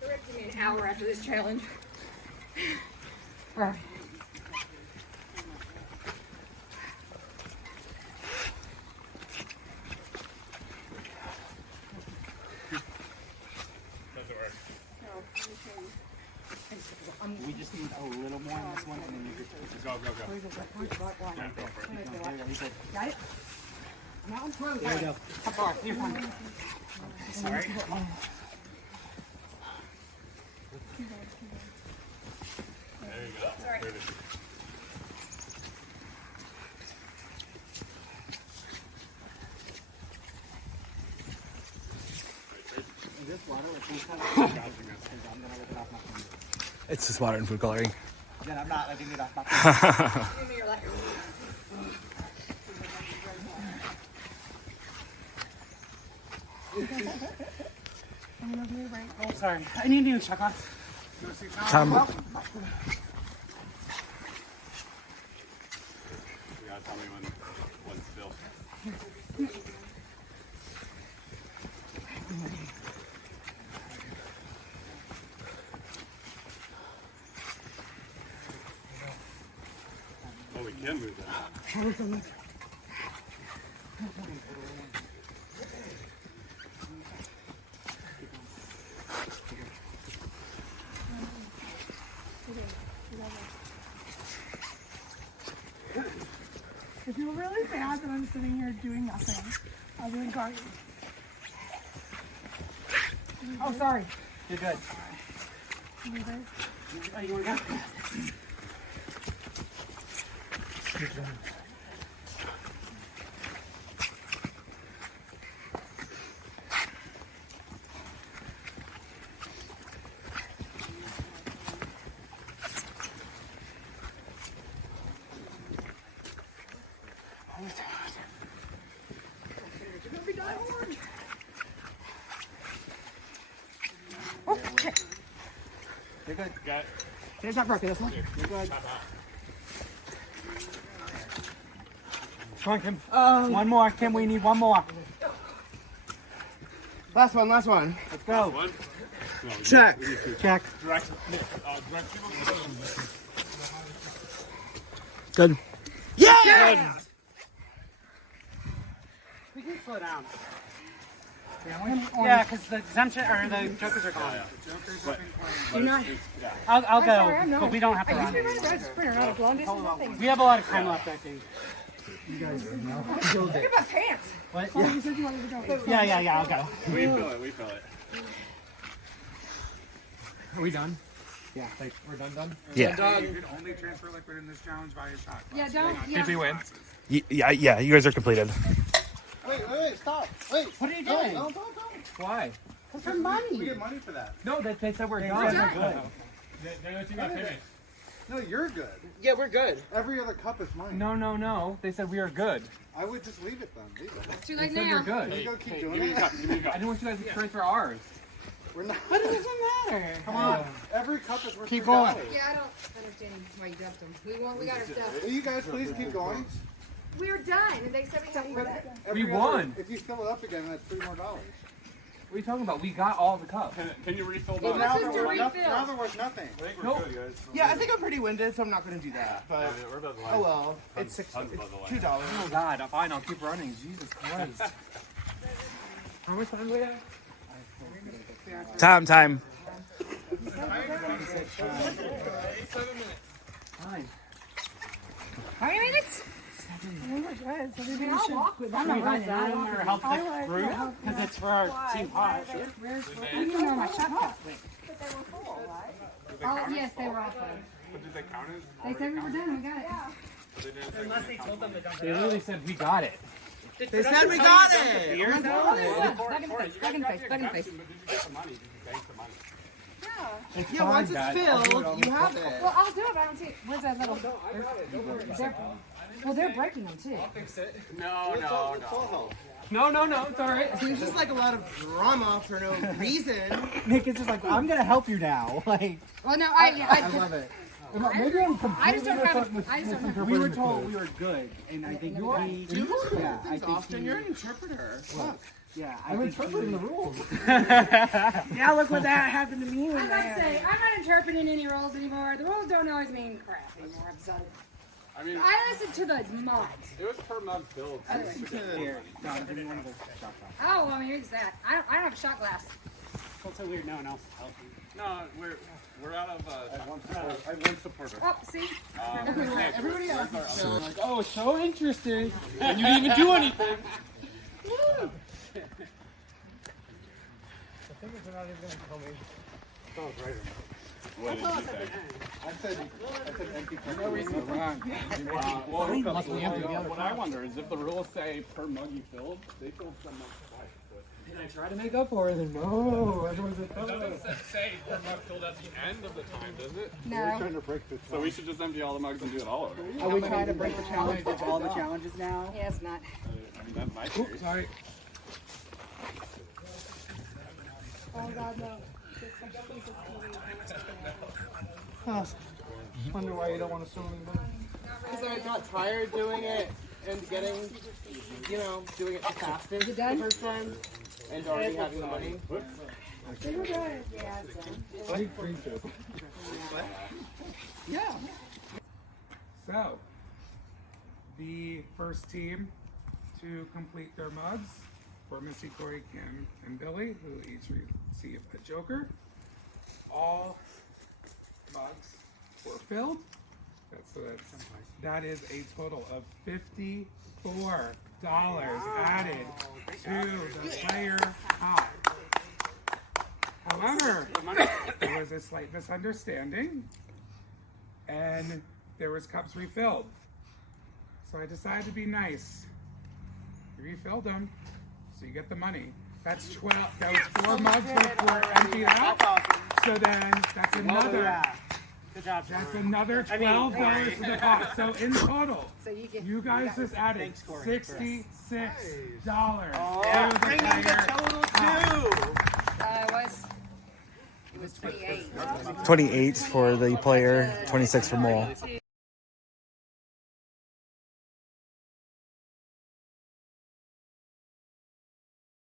They're going to give me an hour after this challenge. Right. We just need a little more on this one, and then you just go. Where's the black one? Yeah, go for it. There you go. He said, Got it? I'm not on throw. there you go. How far? You're fine. Sorry. There you go. Sorry. There it is. Is this water? Like, we kind of I'm gonna rip it off my finger. It's just water and food coloring. Then I'm not letting it off my finger. Give me your letter. Oh, sorry. I need new chocolates. Tom. You gotta tell me when's filled. Oh, we can move that. I feel really bad that I'm sitting here doing nothing other than gardening. Oh, sorry. You're good. You good? Oh, you want to go? Oh, shit. You're good. Got it. There's not broken, this one. You're good. Come on, Kim. One more, Kim. We need one more. Last one. Let's go. One. No, Check. Check. Direct. Direct. Good. Yeah! We can slow down. Yeah, because the exemption or the jokers are gone. You're not. I'll I'm go, sorry, I'm but not. we don't have to I used run. to be running as a sprinter, not a long distance thing. We have a lot of time left, I think. Look at my pants. What? Oh, you said you wanted to go. Yeah, I'll go. We feel it. We feel it. Are we done? Yeah. We're done? Yeah. You can only transfer liquid in this challenge via shot glass. Yeah, don't. Not Yeah. Did we win? Yeah, you guys are completed. Wait, stop. Wait. What are you doing? Don't. Why? It's for money. We get money for that. No, they said we're They done. said We're we're good. They let you got finished. No, you're good. Yeah, we're good. Every other cup is mine. No. They said we are good. I would just leave it then. Leave it. It's too They late said we're now. good. Can you go keep Hey, doing give me it? a cup. Give me a cup. I didn't want you guys to transfer ours. We're not. What does it matter? Come on. Every cup is worth Keep $3. going. Yeah, I don't understand why you dumped them. We got our stuff. Will you guys please keep going? We're done. They said we had to go back. Every We other- won. If you fill it up again, that's $3 more. What are you talking about? We got all the cups. Can you refill Well, those? now This they're is to worth nothing. refill. Now they're worth nothing. I think we're Nope. good, guys. Yeah, I think I'm pretty winded, so I'm not going to do that. But We're about to line. oh well, Tons- it's six. tons It's above the line. $2. Oh God, fine. I'll keep running. Jesus Christ. How much time do we have? Time. Fine. How many minutes? Oh my God. So maybe we should. I'm not running. Room or help I the would, group yeah. because it's for our team pot. I didn't know my shot cup. Oh, yes, they were all full. But did they count as? They said we were done. We got it. Unless they told them to dump it. They literally said we got it. They said we got it. Beer? Oh my No, God. Back in the face, back in the face, back in the face. But did you get the money? Did you bank the money? Yeah, once it's filled, you have it. Well, I'll do it, but I don't see it. Where's that little? I got it. Don't worry. Well, they're breaking them too. I'll fix it. No. No, it's all right. There's just like a lot of drama for no reason. Nick is just like, I'm gonna help you now. Like, Well, no, I love it. Maybe I'm I just don't have. completely I just don't have. We were told we were good, and I think You're he. Yeah, I think Austin, you're an interpreter. Look. Yeah, I'm interpreting the rules. Yeah, look what that happened to me when I'm not saying I'm not interpreting any rules anymore. The rules don't always mean crap anymore. So I mean, I listen to the mods. it was per mug filled. So Other you way. should get Here, Don, give me one of those shot glasses. Oh, well, here's that. I don't have a shot glass. It's so weird. No one else is helping. No, we're out of. I have one supporter. Oh, see? Everybody else is like, oh, it's so interesting, and you didn't even do anything. The thing is, they're not even gonna tell me. Oh, right. What did you say? I said empty. No reason to run. What I wonder is if the rules say per mug you filled, they filled some mugs twice. And I try to make up for it, and no, everyone's like, It doesn't say per mug filled at the end of the time, does it? No. trying to break the. So we should just empty all the mugs and do it all over. Are we trying to break the challenge with all the challenges now? Yeah, it's not. I mean, that's my theory. Sorry. Oh God, no. Wonder why you don't want to swim in the. Because I got tired doing it and getting, doing it the fastest the first time and already having the money. Yeah, it's done. Yeah. So, the first team to complete their mugs were Missy, Corey, Kim, and Billy, who each received a joker. All mugs were filled. That is a total of $54 added to the player pot. However, there was a slight misunderstanding, and there was cups refilled. So I decided to be nice. Refilled them, so you get the money. That's 12. Those 4 mugs were emptied out. So then that's another. Good job. That's another $12 to the pot. So in total, So you guys just added $66 to the Bringing the player total pot. It was 28. 28 for the player, 26 for Mole.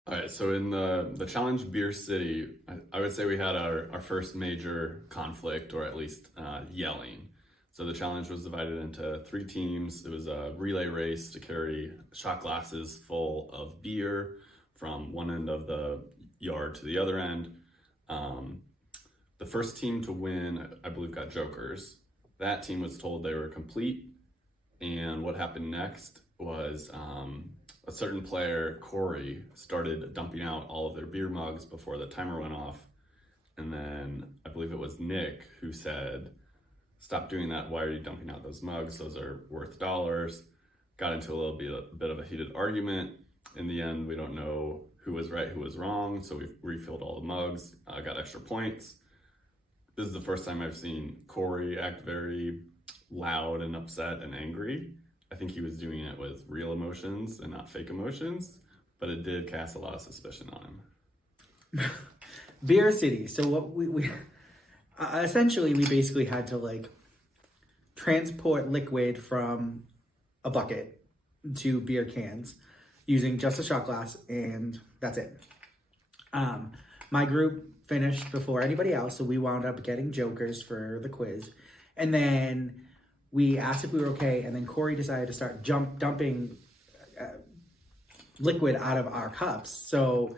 All right, so in the challenge Beer City, I would say we had our first major conflict, or at least yelling. So the challenge was divided into 3 teams. It was a relay race to carry shot glasses full of beer from one end of the yard to the other end. The first team to win, I believe, got jokers. That team was told they were complete, and what happened next was a certain player, Corey, started dumping out all of their beer mugs before the timer went off. And then I believe it was Nick who said, "Stop doing that. Why are you dumping out those mugs? Those are worth dollars." Got into a little bit of a heated argument. In the end, we don't know who was right, who was wrong. So we refilled all the mugs, got extra points. This is the first time I've seen Corey act very loud and upset and angry. I think he was doing it with real emotions and not fake emotions, but it did cast a lot of suspicion on him. Beer City. So what we essentially we basically had to transport liquid from a bucket to beer cans using just a shot glass, and that's it. My group finished before anybody else, so we wound up getting jokers for the quiz, and then we asked if we were okay, and then Corey decided to start dumping liquid out of our cups. So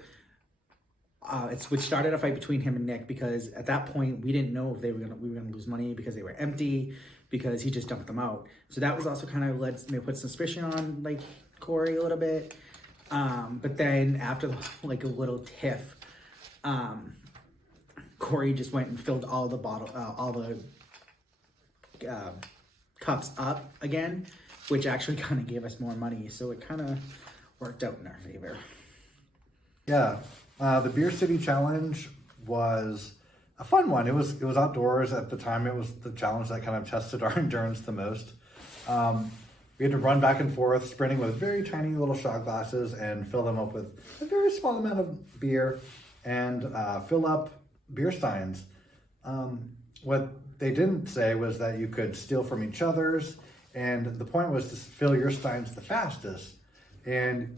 which started a fight between him and Nick, because at that point we didn't know if we were gonna lose money because they were empty, because he just dumped them out. So that was also kind of put suspicion on Corey a little bit. But then after a little tiff, Corey just went and filled all the cups up again, which actually kind of gave us more money. So it kind of worked out in our favor. Yeah, the Beer City Challenge was a fun one. It was outdoors at the time. It was the challenge that kind of tested our endurance the most. We had to run back and forth, sprinting with very tiny little shot glasses and fill them up with a very small amount of beer and fill up beer steins. What they didn't say was that you could steal from each other's, and the point was to fill your steins the fastest. And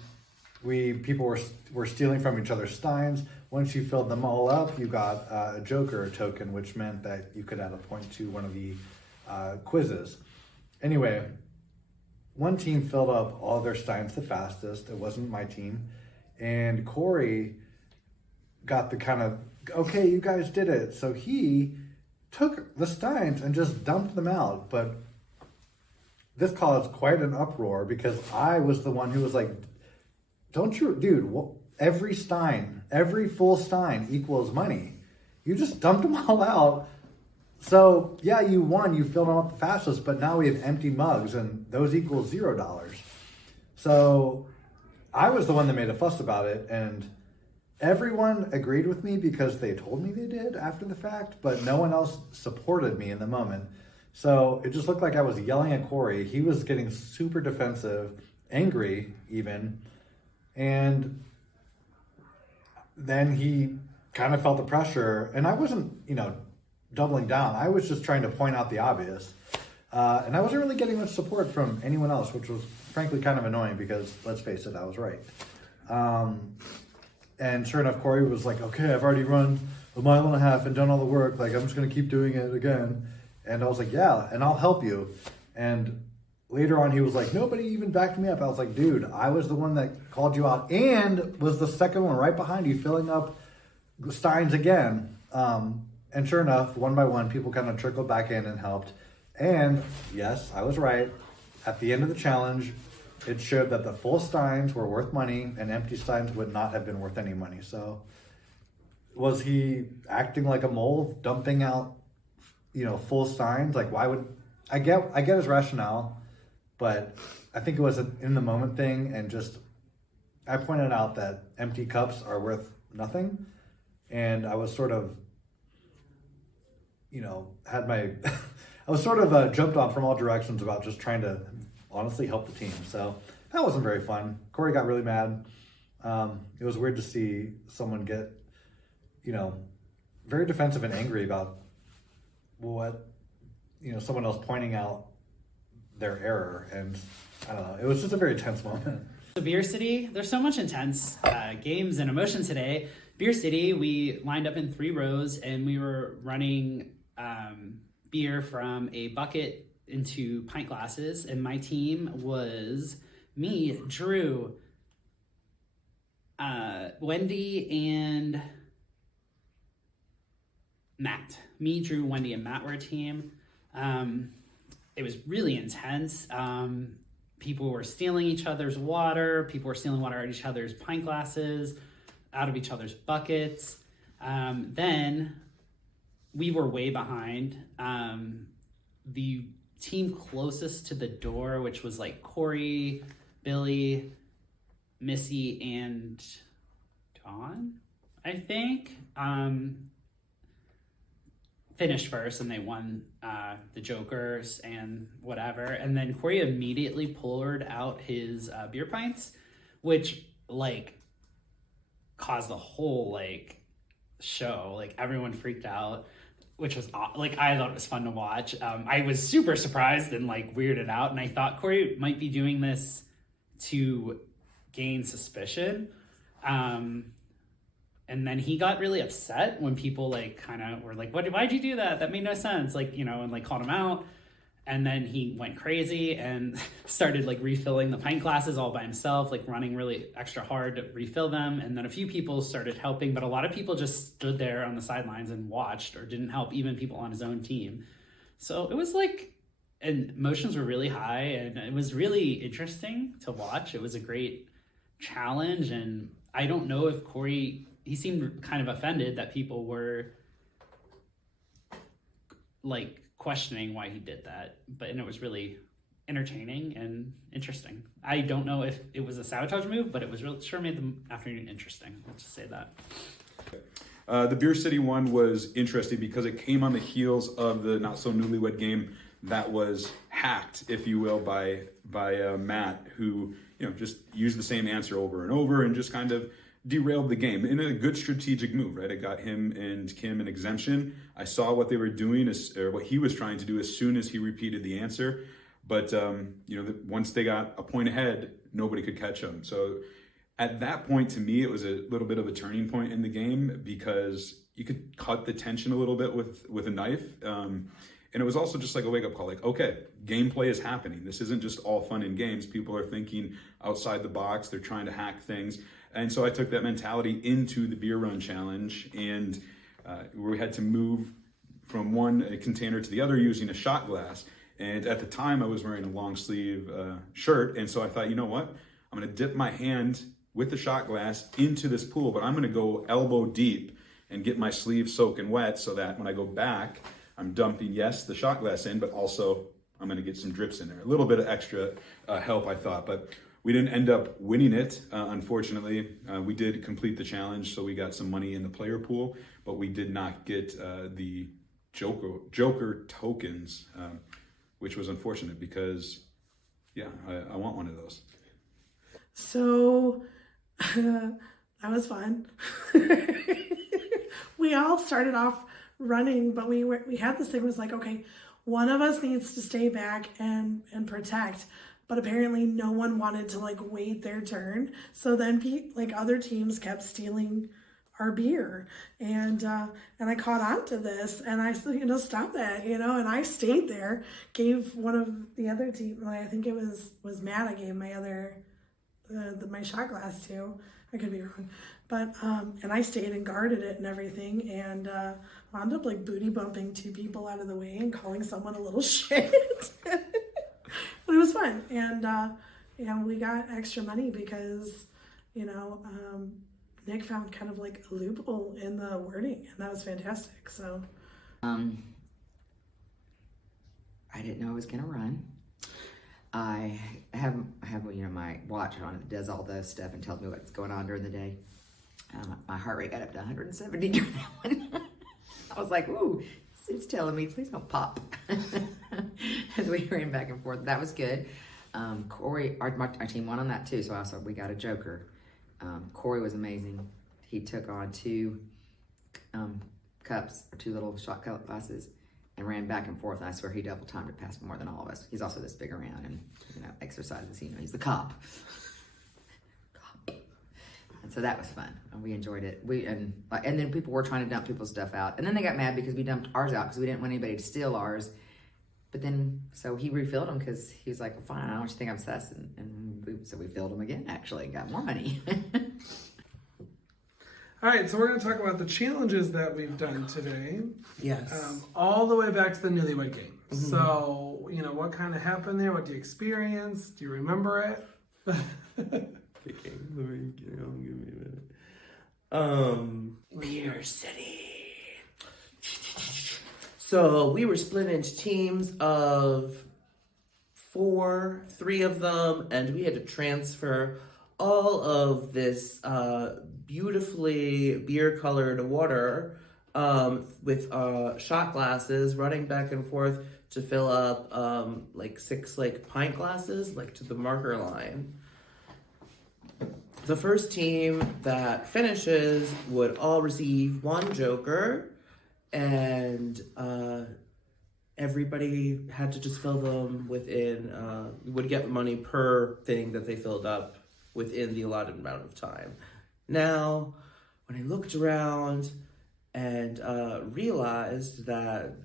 people were stealing from each other's steins. Once you filled them all up, you got a Joker token, which meant that you could add a point to one of the quizzes. Anyway, one team filled up all their steins the fastest. It wasn't my team. And Corey got the kind of, okay, you guys did it. So he took the steins and just dumped them out. But this caused quite an uproar because I was the one who was like, don't you, dude, every full stein equals money. You just dumped them all out. So yeah, you won, you filled them up the fastest, but now we have empty mugs and those equal $0. So I was the one that made a fuss about it, and everyone agreed with me because they told me they did after the fact, but no one else supported me in the moment. So it just looked like I was yelling at Corey. He was getting super defensive, angry even, and then he kind of felt the pressure, and I wasn't, doubling down. I was just trying to point out the obvious. And I wasn't really getting much support from anyone else, which was frankly kind of annoying because, let's face it, I was right. And sure enough, Corey was like, okay, I've already run 1.5 miles and done all the work. Like, I'm just going to keep doing it again. And I was like, yeah, and I'll help you. And later on, he was like, nobody even backed me up. I was like, dude, I was the one that called you out and was the second one right behind you, filling up steins again. And sure enough, one by one, people kind of trickled back in and helped. And yes, I was right. At the end of the challenge, it showed that the full steins were worth money and empty steins would not have been worth any money. So was he acting like a mole, dumping out, full steins? Like, why would I get his rationale, but I think it was an in the moment thing. And just, I pointed out that empty cups are worth nothing. And I was sort of, I was sort of jumped off from all directions about just trying to honestly help the team. So that wasn't very fun. Corey got really mad. It was weird to see someone get, very defensive and angry about what, someone else pointing out their error. And I don't know, it was just a very tense moment. So Beer City, there's so much intense games and emotion today. Beer City, we lined up in 3 rows and we were running beer from a bucket into pint glasses, and my team was me, Drew, Wendy, and Matt. Me, Drew, Wendy, and Matt were a team. It was really intense. People were stealing each other's water. People were stealing water out of each other's pint glasses, out of each other's buckets. Then we were way behind. The team closest to the door, which was like Corey, Billy, Missy, and Dawn, I think, finished first, and they won the Jokers and whatever. And then Corey immediately poured out his beer pints, which caused the whole show. Everyone freaked out, which was I thought it was fun to watch. I was super surprised and weirded out, and I thought Corey might be doing this to gain suspicion. And then he got really upset when people were like, why'd you do that? That made no sense. And called him out. And then he went crazy and started refilling the pint glasses all by himself, running really extra hard to refill them. And then a few people started helping, but a lot of people just stood there on the sidelines and watched or didn't help, even people on his own team. So it was and emotions were really high, and it was really interesting to watch. It was a great challenge. And I don't know if Corey, he seemed kind of offended that people were questioning why he did that, and it was really entertaining and interesting. I don't know if it was a sabotage move, but it was really sure made the afternoon interesting. Let's just say that. The Beer City one was interesting because it came on the heels of the not so newlywed game that was hacked, if you will, by Matt, who just used the same answer over and over and just kind of derailed the game in a good strategic move, right? It got him and Kim an exemption. I saw what they were doing, or what he was trying to do as soon as he repeated the answer. But once they got a point ahead, nobody could catch them. So at that point, to me, it was a little bit of a turning point in the game because you could cut the tension a little bit with a knife. And it was also just like a wake-up call, like, okay, gameplay is happening. This isn't just all fun and games. People are thinking outside the box. They're trying to hack things. And so I took that mentality into the beer run challenge, and we had to move from one container to the other using a shot glass. And at the time, I was wearing a long sleeve shirt. And so I thought, you know what? I'm going to dip my hand with the shot glass into this pool, but I'm going to go elbow deep and get my sleeve soaking wet so that when I go back, I'm dumping, yes, the shot glass in, but also I'm going to get some drips in there. A little bit of extra help, I thought, but we didn't end up winning it, unfortunately. We did complete the challenge, so we got some money in the player pool, but we did not get the Joker tokens, which was unfortunate because, yeah, I want one of those. So that was fun. We all started off running, but we had this thing was like, okay, one of us needs to stay back and protect, but apparently no one wanted to like wait their turn. So then other teams kept stealing our beer, and I caught on to this, and I said, stop that, and I stayed there, gave one of the other team, I think it was Matt, I gave my other my shot glass to. I could be wrong, but and I stayed and guarded it and everything, and wound up like booty bumping two people out of the way and calling someone a little shit. But it was fun, and we got extra money because Nick found kind of like a loophole in the wording, and that was fantastic. So I didn't know I was gonna run. I have my watch on that does all the stuff and tells me what's going on during the day. My heart rate got up to 170 during that one. I was like, ooh, it's telling me, please don't pop. As we ran back and forth. That was good. Corey, our team won on that too, so we got a joker. Corey was amazing. He took on two cups, or two little shot cup glasses, and ran back and forth. And I swear he double timed it past more than all of us. He's also this big around and exercises. He's the cop. And so that was fun. And we enjoyed it. And then people were trying to dump people's stuff out, and then they got mad because we dumped ours out because we didn't want anybody to steal ours. But then, so he refilled them because he was like, well, fine, I don't want you to think I'm sus. So we filled them again, actually, and got more money. All right, so we're going to talk about the challenges that we've done today. Yes. All the way back to the Newlywed Game. Mm-hmm. So, what kind of happened there? What do you experience? Do you remember it? Okay, let me give me a minute. Beer City. So we were split into teams of 4, 3 of them, and we had to transfer all of this beautifully beer-colored water with shot glasses running back and forth to fill up 6 pint glasses to the marker line. The first team that finishes would all receive 1 joker, and everybody had to just fill them within, would get money per thing that they filled up within the allotted amount of time. Now, when I looked around and realized that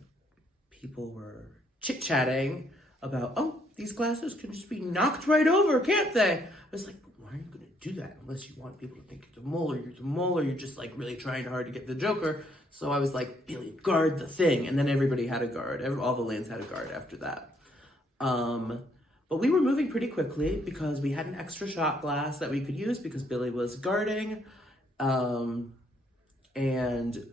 people were chit-chatting about, oh, these glasses can just be knocked right over, can't they? I was like, why are you going to do that unless you want people to think you're the mole, or you're just really trying hard to get the joker? So I was like, Billy, guard the thing. And then everybody had a guard. All the lanes had a guard after that. But we were moving pretty quickly because we had an extra shot glass that we could use because Billy was guarding. And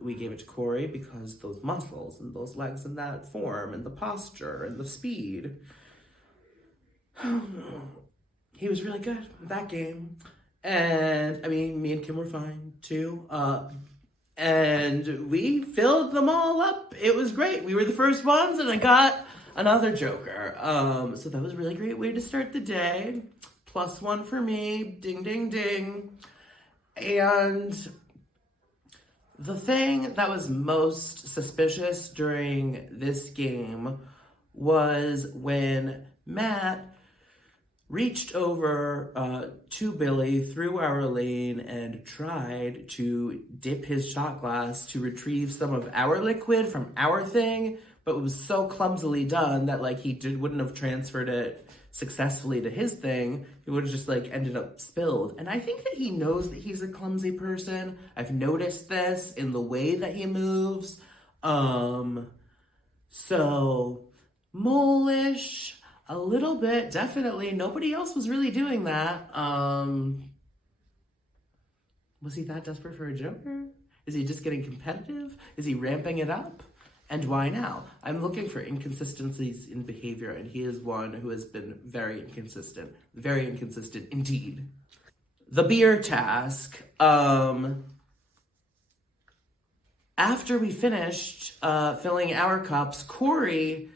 we gave it to Corey because those muscles and those legs and that form and the posture and the speed. he was really good at that game. And I mean, me and Kim were fine too. And we filled them all up. It was great. We were the first ones, and I got another Joker. So that was a really great way to start the day. +1 for me. Ding, ding, ding. And the thing that was most suspicious during this game was when Matt reached over to Billy through our lane and tried to dip his shot glass to retrieve some of our liquid from our thing, but it was so clumsily done that like he wouldn't have transferred it successfully to his thing. It would have just like ended up spilled. And I think that he knows that he's a clumsy person. I've noticed this in the way that he moves. So mole-ish. A little bit, definitely. Nobody else was really doing that. Was he that desperate for a Joker? Is he just getting competitive? Is he ramping it up? And why now? I'm looking for inconsistencies in behavior, and he is one who has been very inconsistent. Very inconsistent indeed. The beer task. After we finished filling our cups, Corey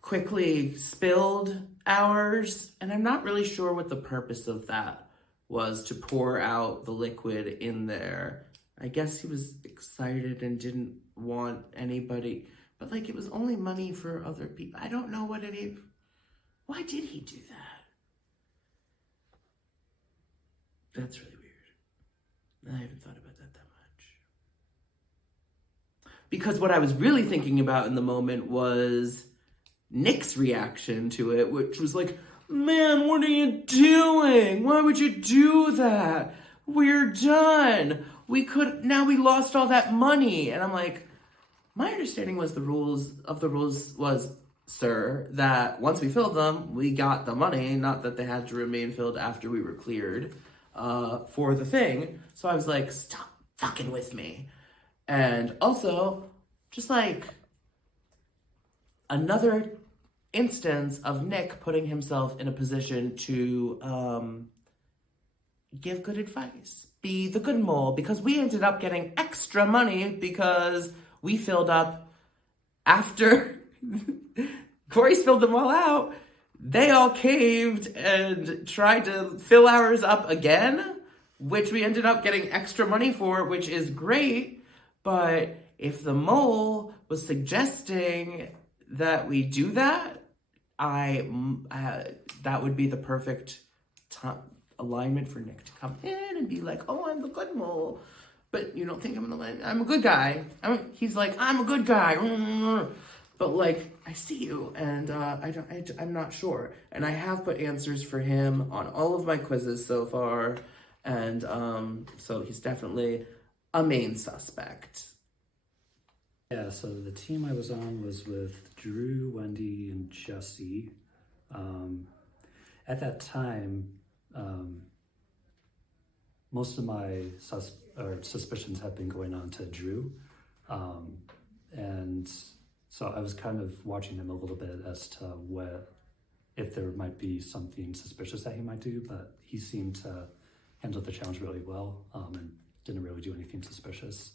quickly spilled ours, and I'm not really sure what the purpose of that was, to pour out the liquid in there. I guess he was excited and didn't want anybody, but like it was only money for other people. I don't know what why did he do that? That's really weird. I haven't thought about that much. Because what I was really thinking about in the moment was Nick's reaction to it, which was like, man, what are you doing? Why would you do that? We're done. Now we lost all that money. And I'm like, my understanding was the rules was, sir, that once we filled them, we got the money, not that they had to remain filled after we were cleared for the thing. So I was like, stop fucking with me. And also, just like another instance of Nick putting himself in a position to give good advice, be the good mole, because we ended up getting extra money because we filled up after Corey filled them all out. They all caved and tried to fill ours up again, which we ended up getting extra money for, which is great. But if the mole was suggesting that we do that, that would be the perfect alignment for Nick to come in and be like, oh, I'm the good mole. But you don't think I'm a good guy. He's like, I'm a good guy. But like, I see you, and I'm not sure. And I have put answers for him on all of my quizzes so far. And so he's definitely a main suspect. Yeah, so the team I was on was with Drew, Wendy, and Jesse. At that time, most of my suspicions had been going on to Drew. And so I was kind of watching him a little bit as to if there might be something suspicious that he might do, but he seemed to handle the challenge really well and didn't really do anything suspicious.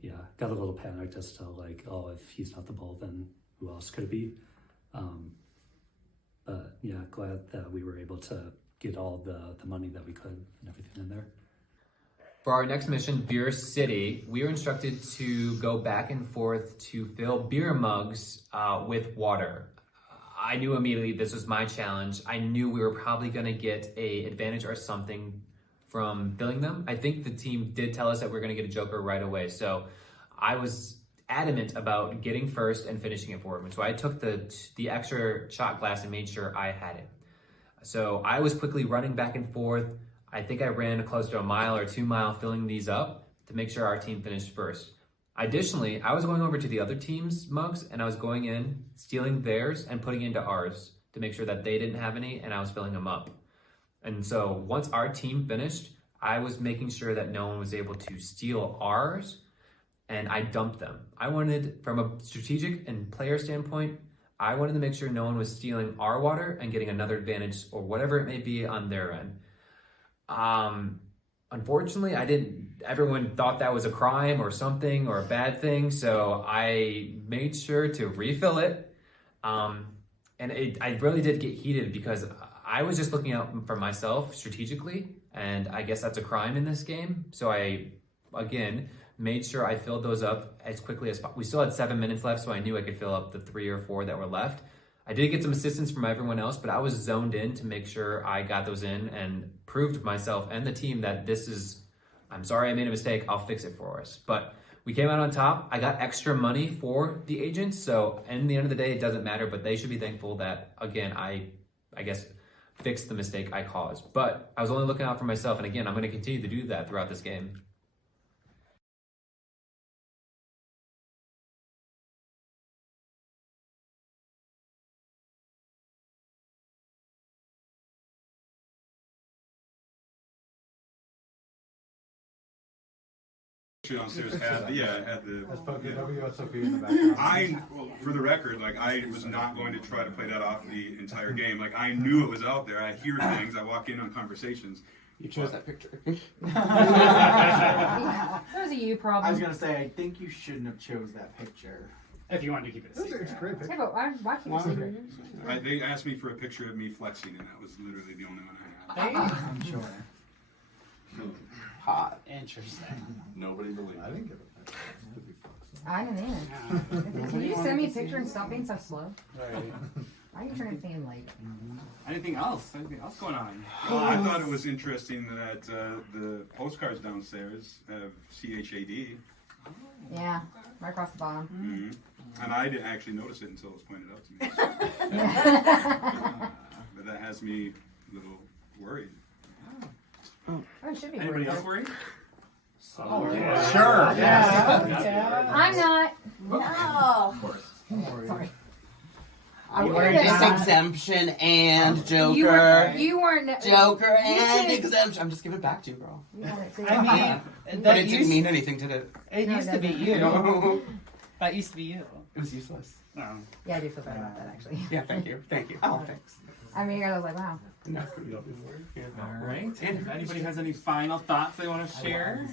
Yeah, got a little panicked as to like, oh, if he's not the mole, then who else could it be? But yeah, glad that we were able to get all the money that we could and everything in there. For our next mission, Beer City, we were instructed to go back and forth to fill beer mugs with water. I knew immediately this was my challenge. I knew we were probably going to get an advantage or something from filling them. I think the team did tell us that we're going to get a Joker right away. So I was adamant about getting first and finishing it for him. So I took the extra shot glass and made sure I had it. So I was quickly running back and forth. I think I ran close to a mile or 2 mile filling these up to make sure our team finished first. Additionally, I was going over to the other team's mugs and I was going in, stealing theirs and putting into ours to make sure that they didn't have any and I was filling them up. And so once our team finished, I was making sure that no one was able to steal ours and I dumped them. I wanted, from a strategic and player standpoint, I wanted to make sure no one was stealing our water and getting another advantage or whatever it may be on their end. Unfortunately, everyone thought that was a crime or something or a bad thing, so I made sure to refill it. I really did get heated because I was just looking out for myself strategically, and I guess that's a crime in this game. So I, again, made sure I filled those up as quickly as possible. We still had 7 minutes left, so I knew I could fill up the 3 or 4 that were left. I did get some assistance from everyone else, but I was zoned in to make sure I got those in and proved to myself and the team that I'm sorry I made a mistake, I'll fix it for us. But we came out on top. I got extra money for the agents, so in the end of the day, it doesn't matter, but they should be thankful that, again, I guess, fixed the mistake I caused. But I was only looking out for myself, and again, I'm going to continue to do that throughout this game. Downstairs had the That's WSOP in the background. well, for the record, like I was not going to try to play that off the entire game. Like I knew it was out there. I hear things. I walk in on conversations. You chose that picture. That was a you problem. I was gonna say, I think you shouldn't have chose that picture. If you wanted to keep it a secret. It's a great picture. Yeah, but why keep it secret? They asked me for a picture of me flexing, and that was literally the only one I had. I'm sure. Hot. Interesting. Nobody believed I it. didn't get a picture. I didn't either. Can you send me a picture and stop being so slow? Right. Why are you turning fan late? Anything else? Anything else going on? Well, I thought it was interesting that the postcards downstairs have CHAD. Yeah, right across the bottom. Mm-hmm. And I didn't actually notice it until it was pointed out to me. But that has me a little worried. Oh, it should be. Anybody else worried? Oh, yeah. Sure. Yeah. I'm not. No. Of course. Sorry. You were exemption and Joker. You weren't. Joker and exemption. I'm just giving it back to you, girl. I mean, but it didn't mean anything, did it? It No, used it to be doesn't. you. That used to be you. It was useless. No. Yeah, I do feel better about that actually. Yeah, thank you. Thank you. Oh, thanks. I mean, I was like, wow. All right. And if anybody has any final thoughts they want to share?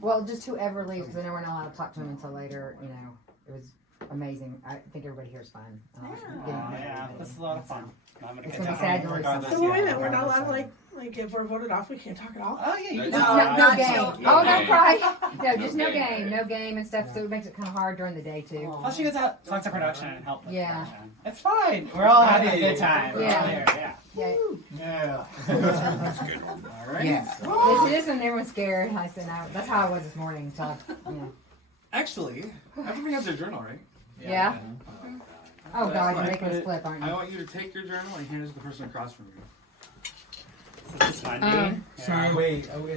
Well, just whoever leaves, because I know we're not allowed to talk to him until later. You know, it was amazing. I think everybody here is fine. Yeah, this is a lot of fun. It's gonna be sad to lose something. So wait a minute, we're not allowed to like if we're voted off, we can't talk at all. Oh yeah, you No game. Oh, no cry. No, just no game and stuff. So it makes it kind of hard during the day too. Plus, you guys out talk to production and help. With Yeah. production. It's fine. We're all having a good time. We're all Yeah. there, Yeah. Yeah. That's good. All right. Yeah. This is when everyone's scared. I said, no, that's how I was this morning. So, Actually, everybody has their journal, right? yeah. Oh God, you're That's making us fine. flip, aren't I you? want you to take your journal and hand it to the person across from you. This is fun. So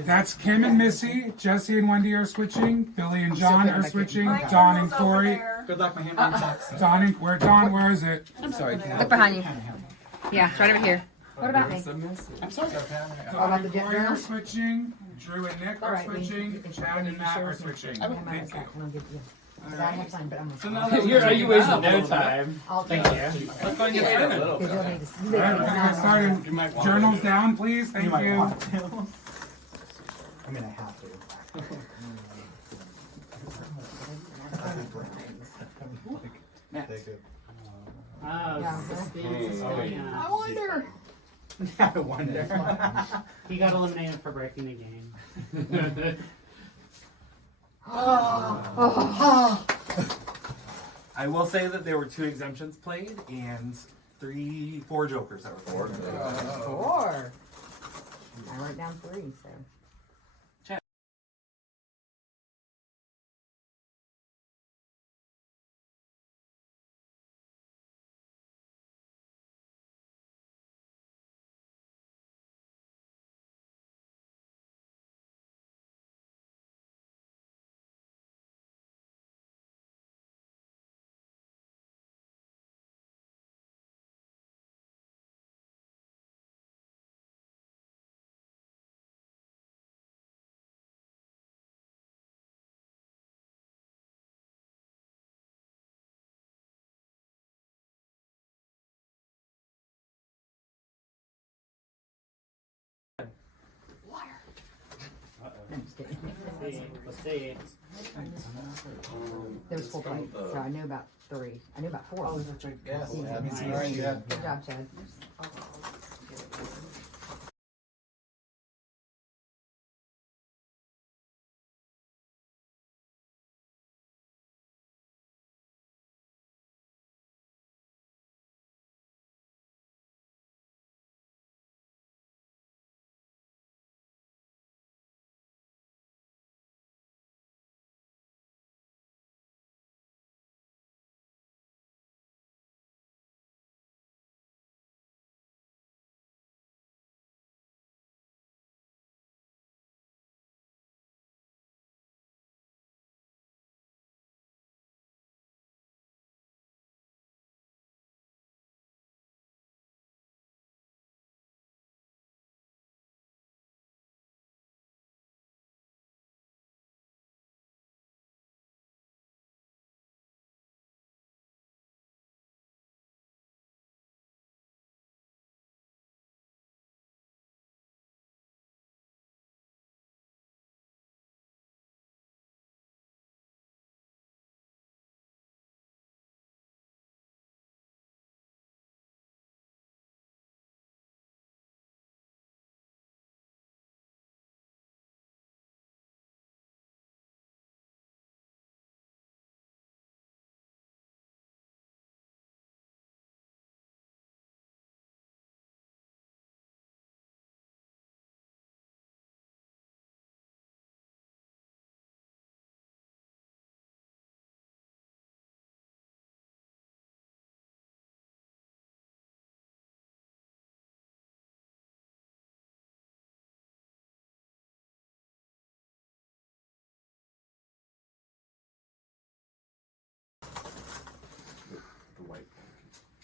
that's Kim and Missy, Jesse and Wendy are switching, Billy and John are switching, Don and Corey. Good luck, my handwriting's Don, where is it? I'm sorry, Kim. Look behind you. Yeah, it's right over here. What about me? I'm sorry. Oh, about the Corey journal? are switching, Drew and Nick All are right, switching, Chad and Matt are switching. Thank you. I have time, but I'm So now that you're you wasting no time. I'll Thank you. Let's go and get started. All right, we're gonna get started. Journals down, please. Thank might you. want to. I mean, I have to. Take it. Oh, suspense is going on. I wonder. I wonder. He got eliminated for breaking the game. I will say that there were 2 exemptions played and 4 jokers that were played. 4. I wrote down 3, so. Let's see. There's 4 plates, so I knew about 3. I knew about 4. Oh, yes. Good job, Chad.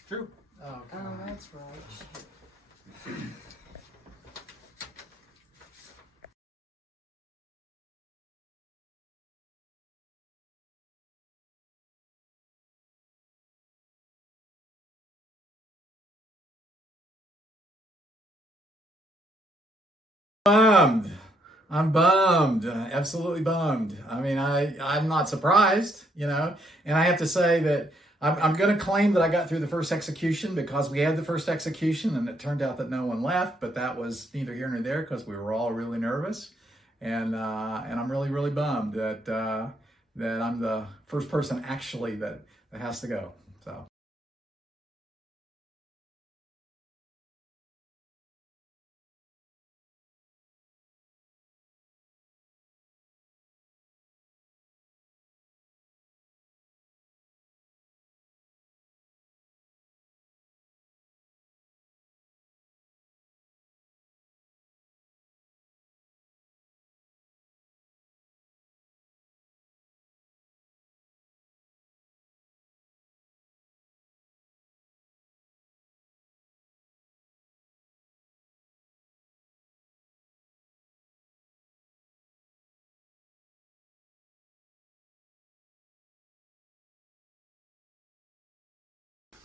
True. Oh, that's right. Bummed. I'm bummed. Absolutely bummed. I mean, I'm not surprised, and I have to say that I'm going to claim that I got through the first execution because we had the first execution and it turned out that no one left, but that was neither here nor there because we were all really nervous. And I'm really, really bummed that I'm the first person actually that has to go. So.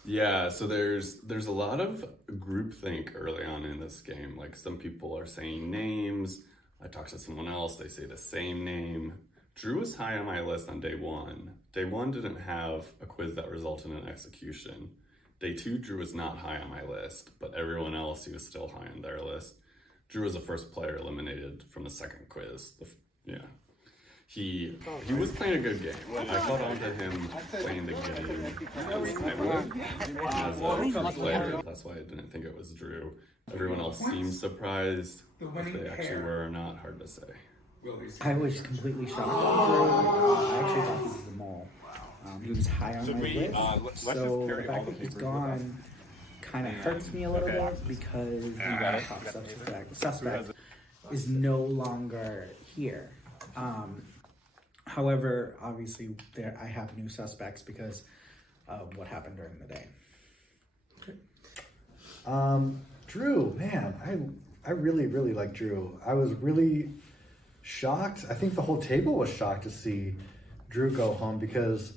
Yeah, so there's a lot of groupthink early on in this game. Like some people are saying names. I talk to someone else, they say the same name. Drew was high on my list on day 1. Day 1 didn't have a quiz that resulted in an execution. Day 2, Drew was not high on my list, but everyone else, he was still high on their list. Drew was the first player eliminated from the second quiz. He was playing a good game. I caught on to him playing the game as a player. That's why I didn't think it was Drew. Everyone else seemed surprised. If they actually were or not, hard to say. I was completely shocked on Drew. I actually thought he was the mole. He was high on my list. So the fact that he's gone kind of hurts me a little bit because the top suspect is no longer here. However, obviously, I have new suspects because of what happened during the day. Okay. Drew, man, I really, really like Drew. I was really shocked. I think the whole table was shocked to see Drew go home because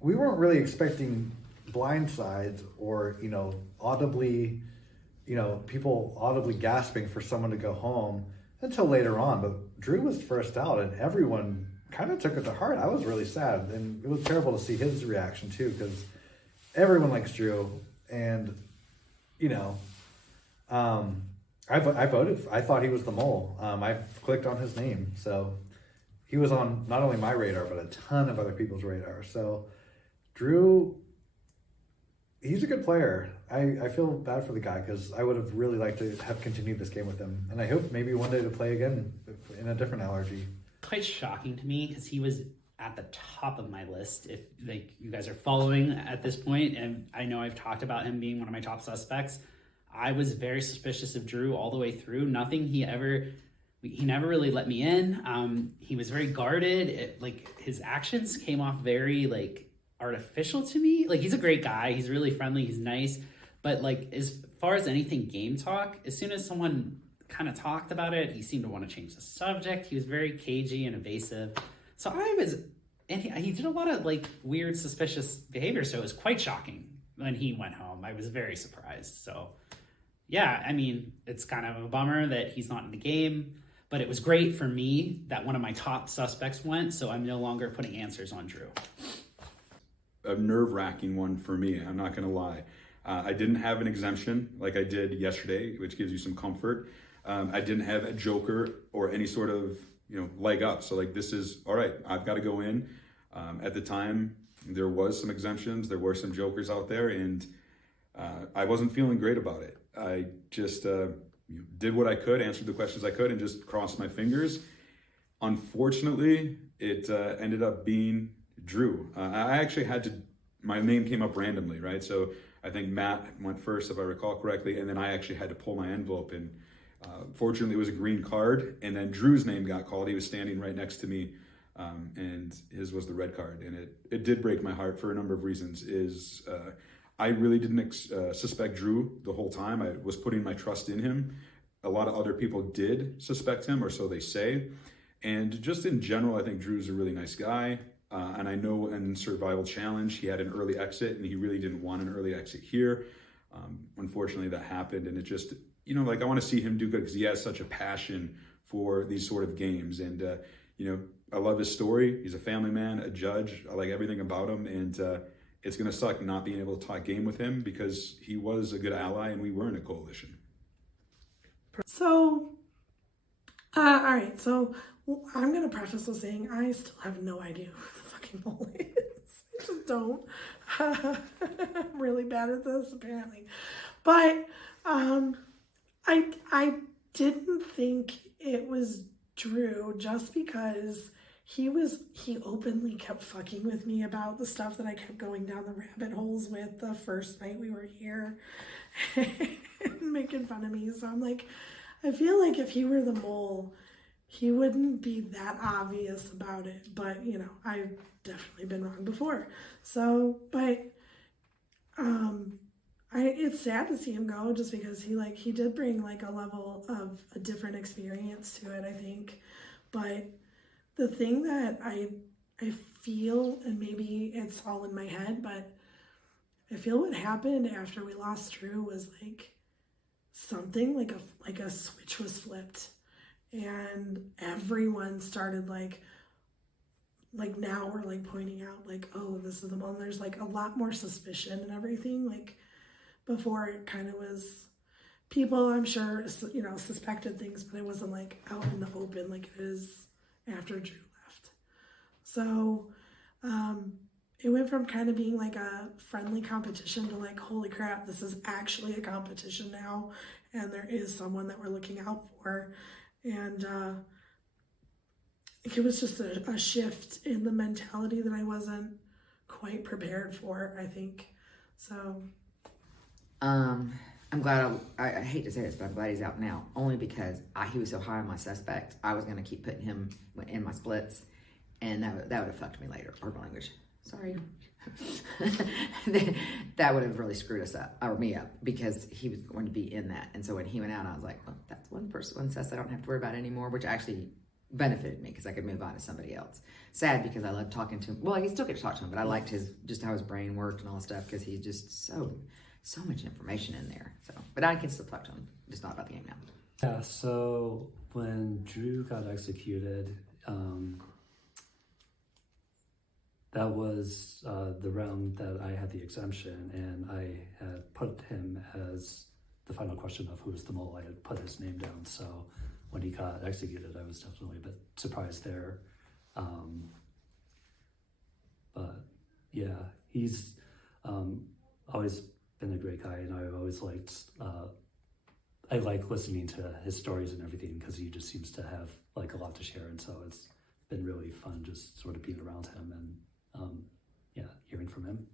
we weren't really expecting blindsides or, audibly, people audibly gasping for someone to go home until later on. But Drew was first out, and everyone kind of took it to heart. I was really sad, and it was terrible to see his reaction too, because everyone likes Drew, and you know, I voted. I thought he was the mole. I clicked on his name, so he was on not only my radar but a ton of other people's radar. So Drew, he's a good player. I feel bad for the guy because I would have really liked to have continued this game with him, and I hope maybe one day to play again in a different allergy. Quite shocking to me because he was at the top of my list. If like you guys are following at this point, and I know I've talked about him being one of my top suspects, I was very suspicious of Drew all the way through. He never really let me in. He was very guarded. His actions came off very like artificial to me. Like, he's a great guy. He's really friendly. He's nice. But like, as far as anything game talk, as soon as someone kind of talked about it, he seemed to want to change the subject. He was very cagey and evasive. So he did a lot of like weird, suspicious behavior. So it was quite shocking when he went home. I was very surprised. So yeah, I mean, it's kind of a bummer that he's not in the game, but it was great for me that one of my top suspects went. So I'm no longer putting answers on Drew. A nerve-wracking one for me, I'm not gonna lie. I didn't have an exemption like I did yesterday, which gives you some comfort. I didn't have a joker or any sort of leg up. So like, this is all right. I've got to go in. At the time, there was some exemptions. There were some jokers out there, and I wasn't feeling great about it. I just did what I could, answered the questions I could, and just crossed my fingers. Unfortunately, it ended up being Drew. I actually my name came up randomly, right? So I think Matt went first, if I recall correctly, and then I actually had to pull my envelope, and fortunately it was a green card, and then Drew's name got called. He was standing right next to me, and his was the red card, and it did break my heart for a number of reasons. I really didn't suspect Drew the whole time. I was putting my trust in him. A lot of other people did suspect him, or so they say. And just in general, I think Drew's a really nice guy. And I know in Survival Challenge, he had an early exit, and he really didn't want an early exit here. Unfortunately, that happened, and it just, I want to see him do good because he has such a passion for these sort of games. And, I love his story. He's a family man, a judge. I like everything about him, and it's going to suck not being able to talk game with him because he was a good ally, and we were in a coalition. So, all right, so I'm going to preface with saying I still have no idea who the fucking mole is. I just don't. I'm really bad at this, apparently. But I didn't think it was Drew just because he openly kept fucking with me about the stuff that I kept going down the rabbit holes with the first night we were here and making fun of me. So I'm like, I feel like if he were the mole, he wouldn't be that obvious about it. But, I've definitely been wrong before. So, but it's sad to see him go just because he did bring like a level of a different experience to it, I think. But the thing that I feel, and maybe it's all in my head, but I feel what happened after we lost Drew was like something like a switch was flipped, and everyone started like now we're like pointing out like, oh, this is the one. There's like a lot more suspicion and everything. Like before, it kind of was people, I'm sure, suspected things, but it wasn't like out in the open like it is after Drew left. So it went from kind of being like a friendly competition to like, holy crap, this is actually a competition now, and there is someone that we're looking out for. And it was just a shift in the mentality that I wasn't quite prepared for, I think. So I'm glad, I hate to say this, but I'm glad he's out now, only because he was so high on my suspect. I was going to keep putting him in my splits, and that would have fucked me later. Pardon my language. Sorry. That would have really screwed us up, or me up, because he was going to be in that. And so when he went out, I was like, well, that's one sus I don't have to worry about anymore, which actually benefited me because I could move on to somebody else. Sad because I loved talking to him. Well, I still get to talk to him, but I liked just how his brain worked and all that stuff because he's just so much information in there. So, but I can still talk to him, just not about the game now. Yeah, so when Drew got executed, that was the round that I had the exemption, and I had put him as the final question of who was the mole. I had put his name down, so when he got executed, I was definitely a bit surprised there. But yeah, he's always been a great guy, and I always liked. I like listening to his stories and everything because he just seems to have like a lot to share, and so it's been really fun just sort of being around him and yeah, hearing from him.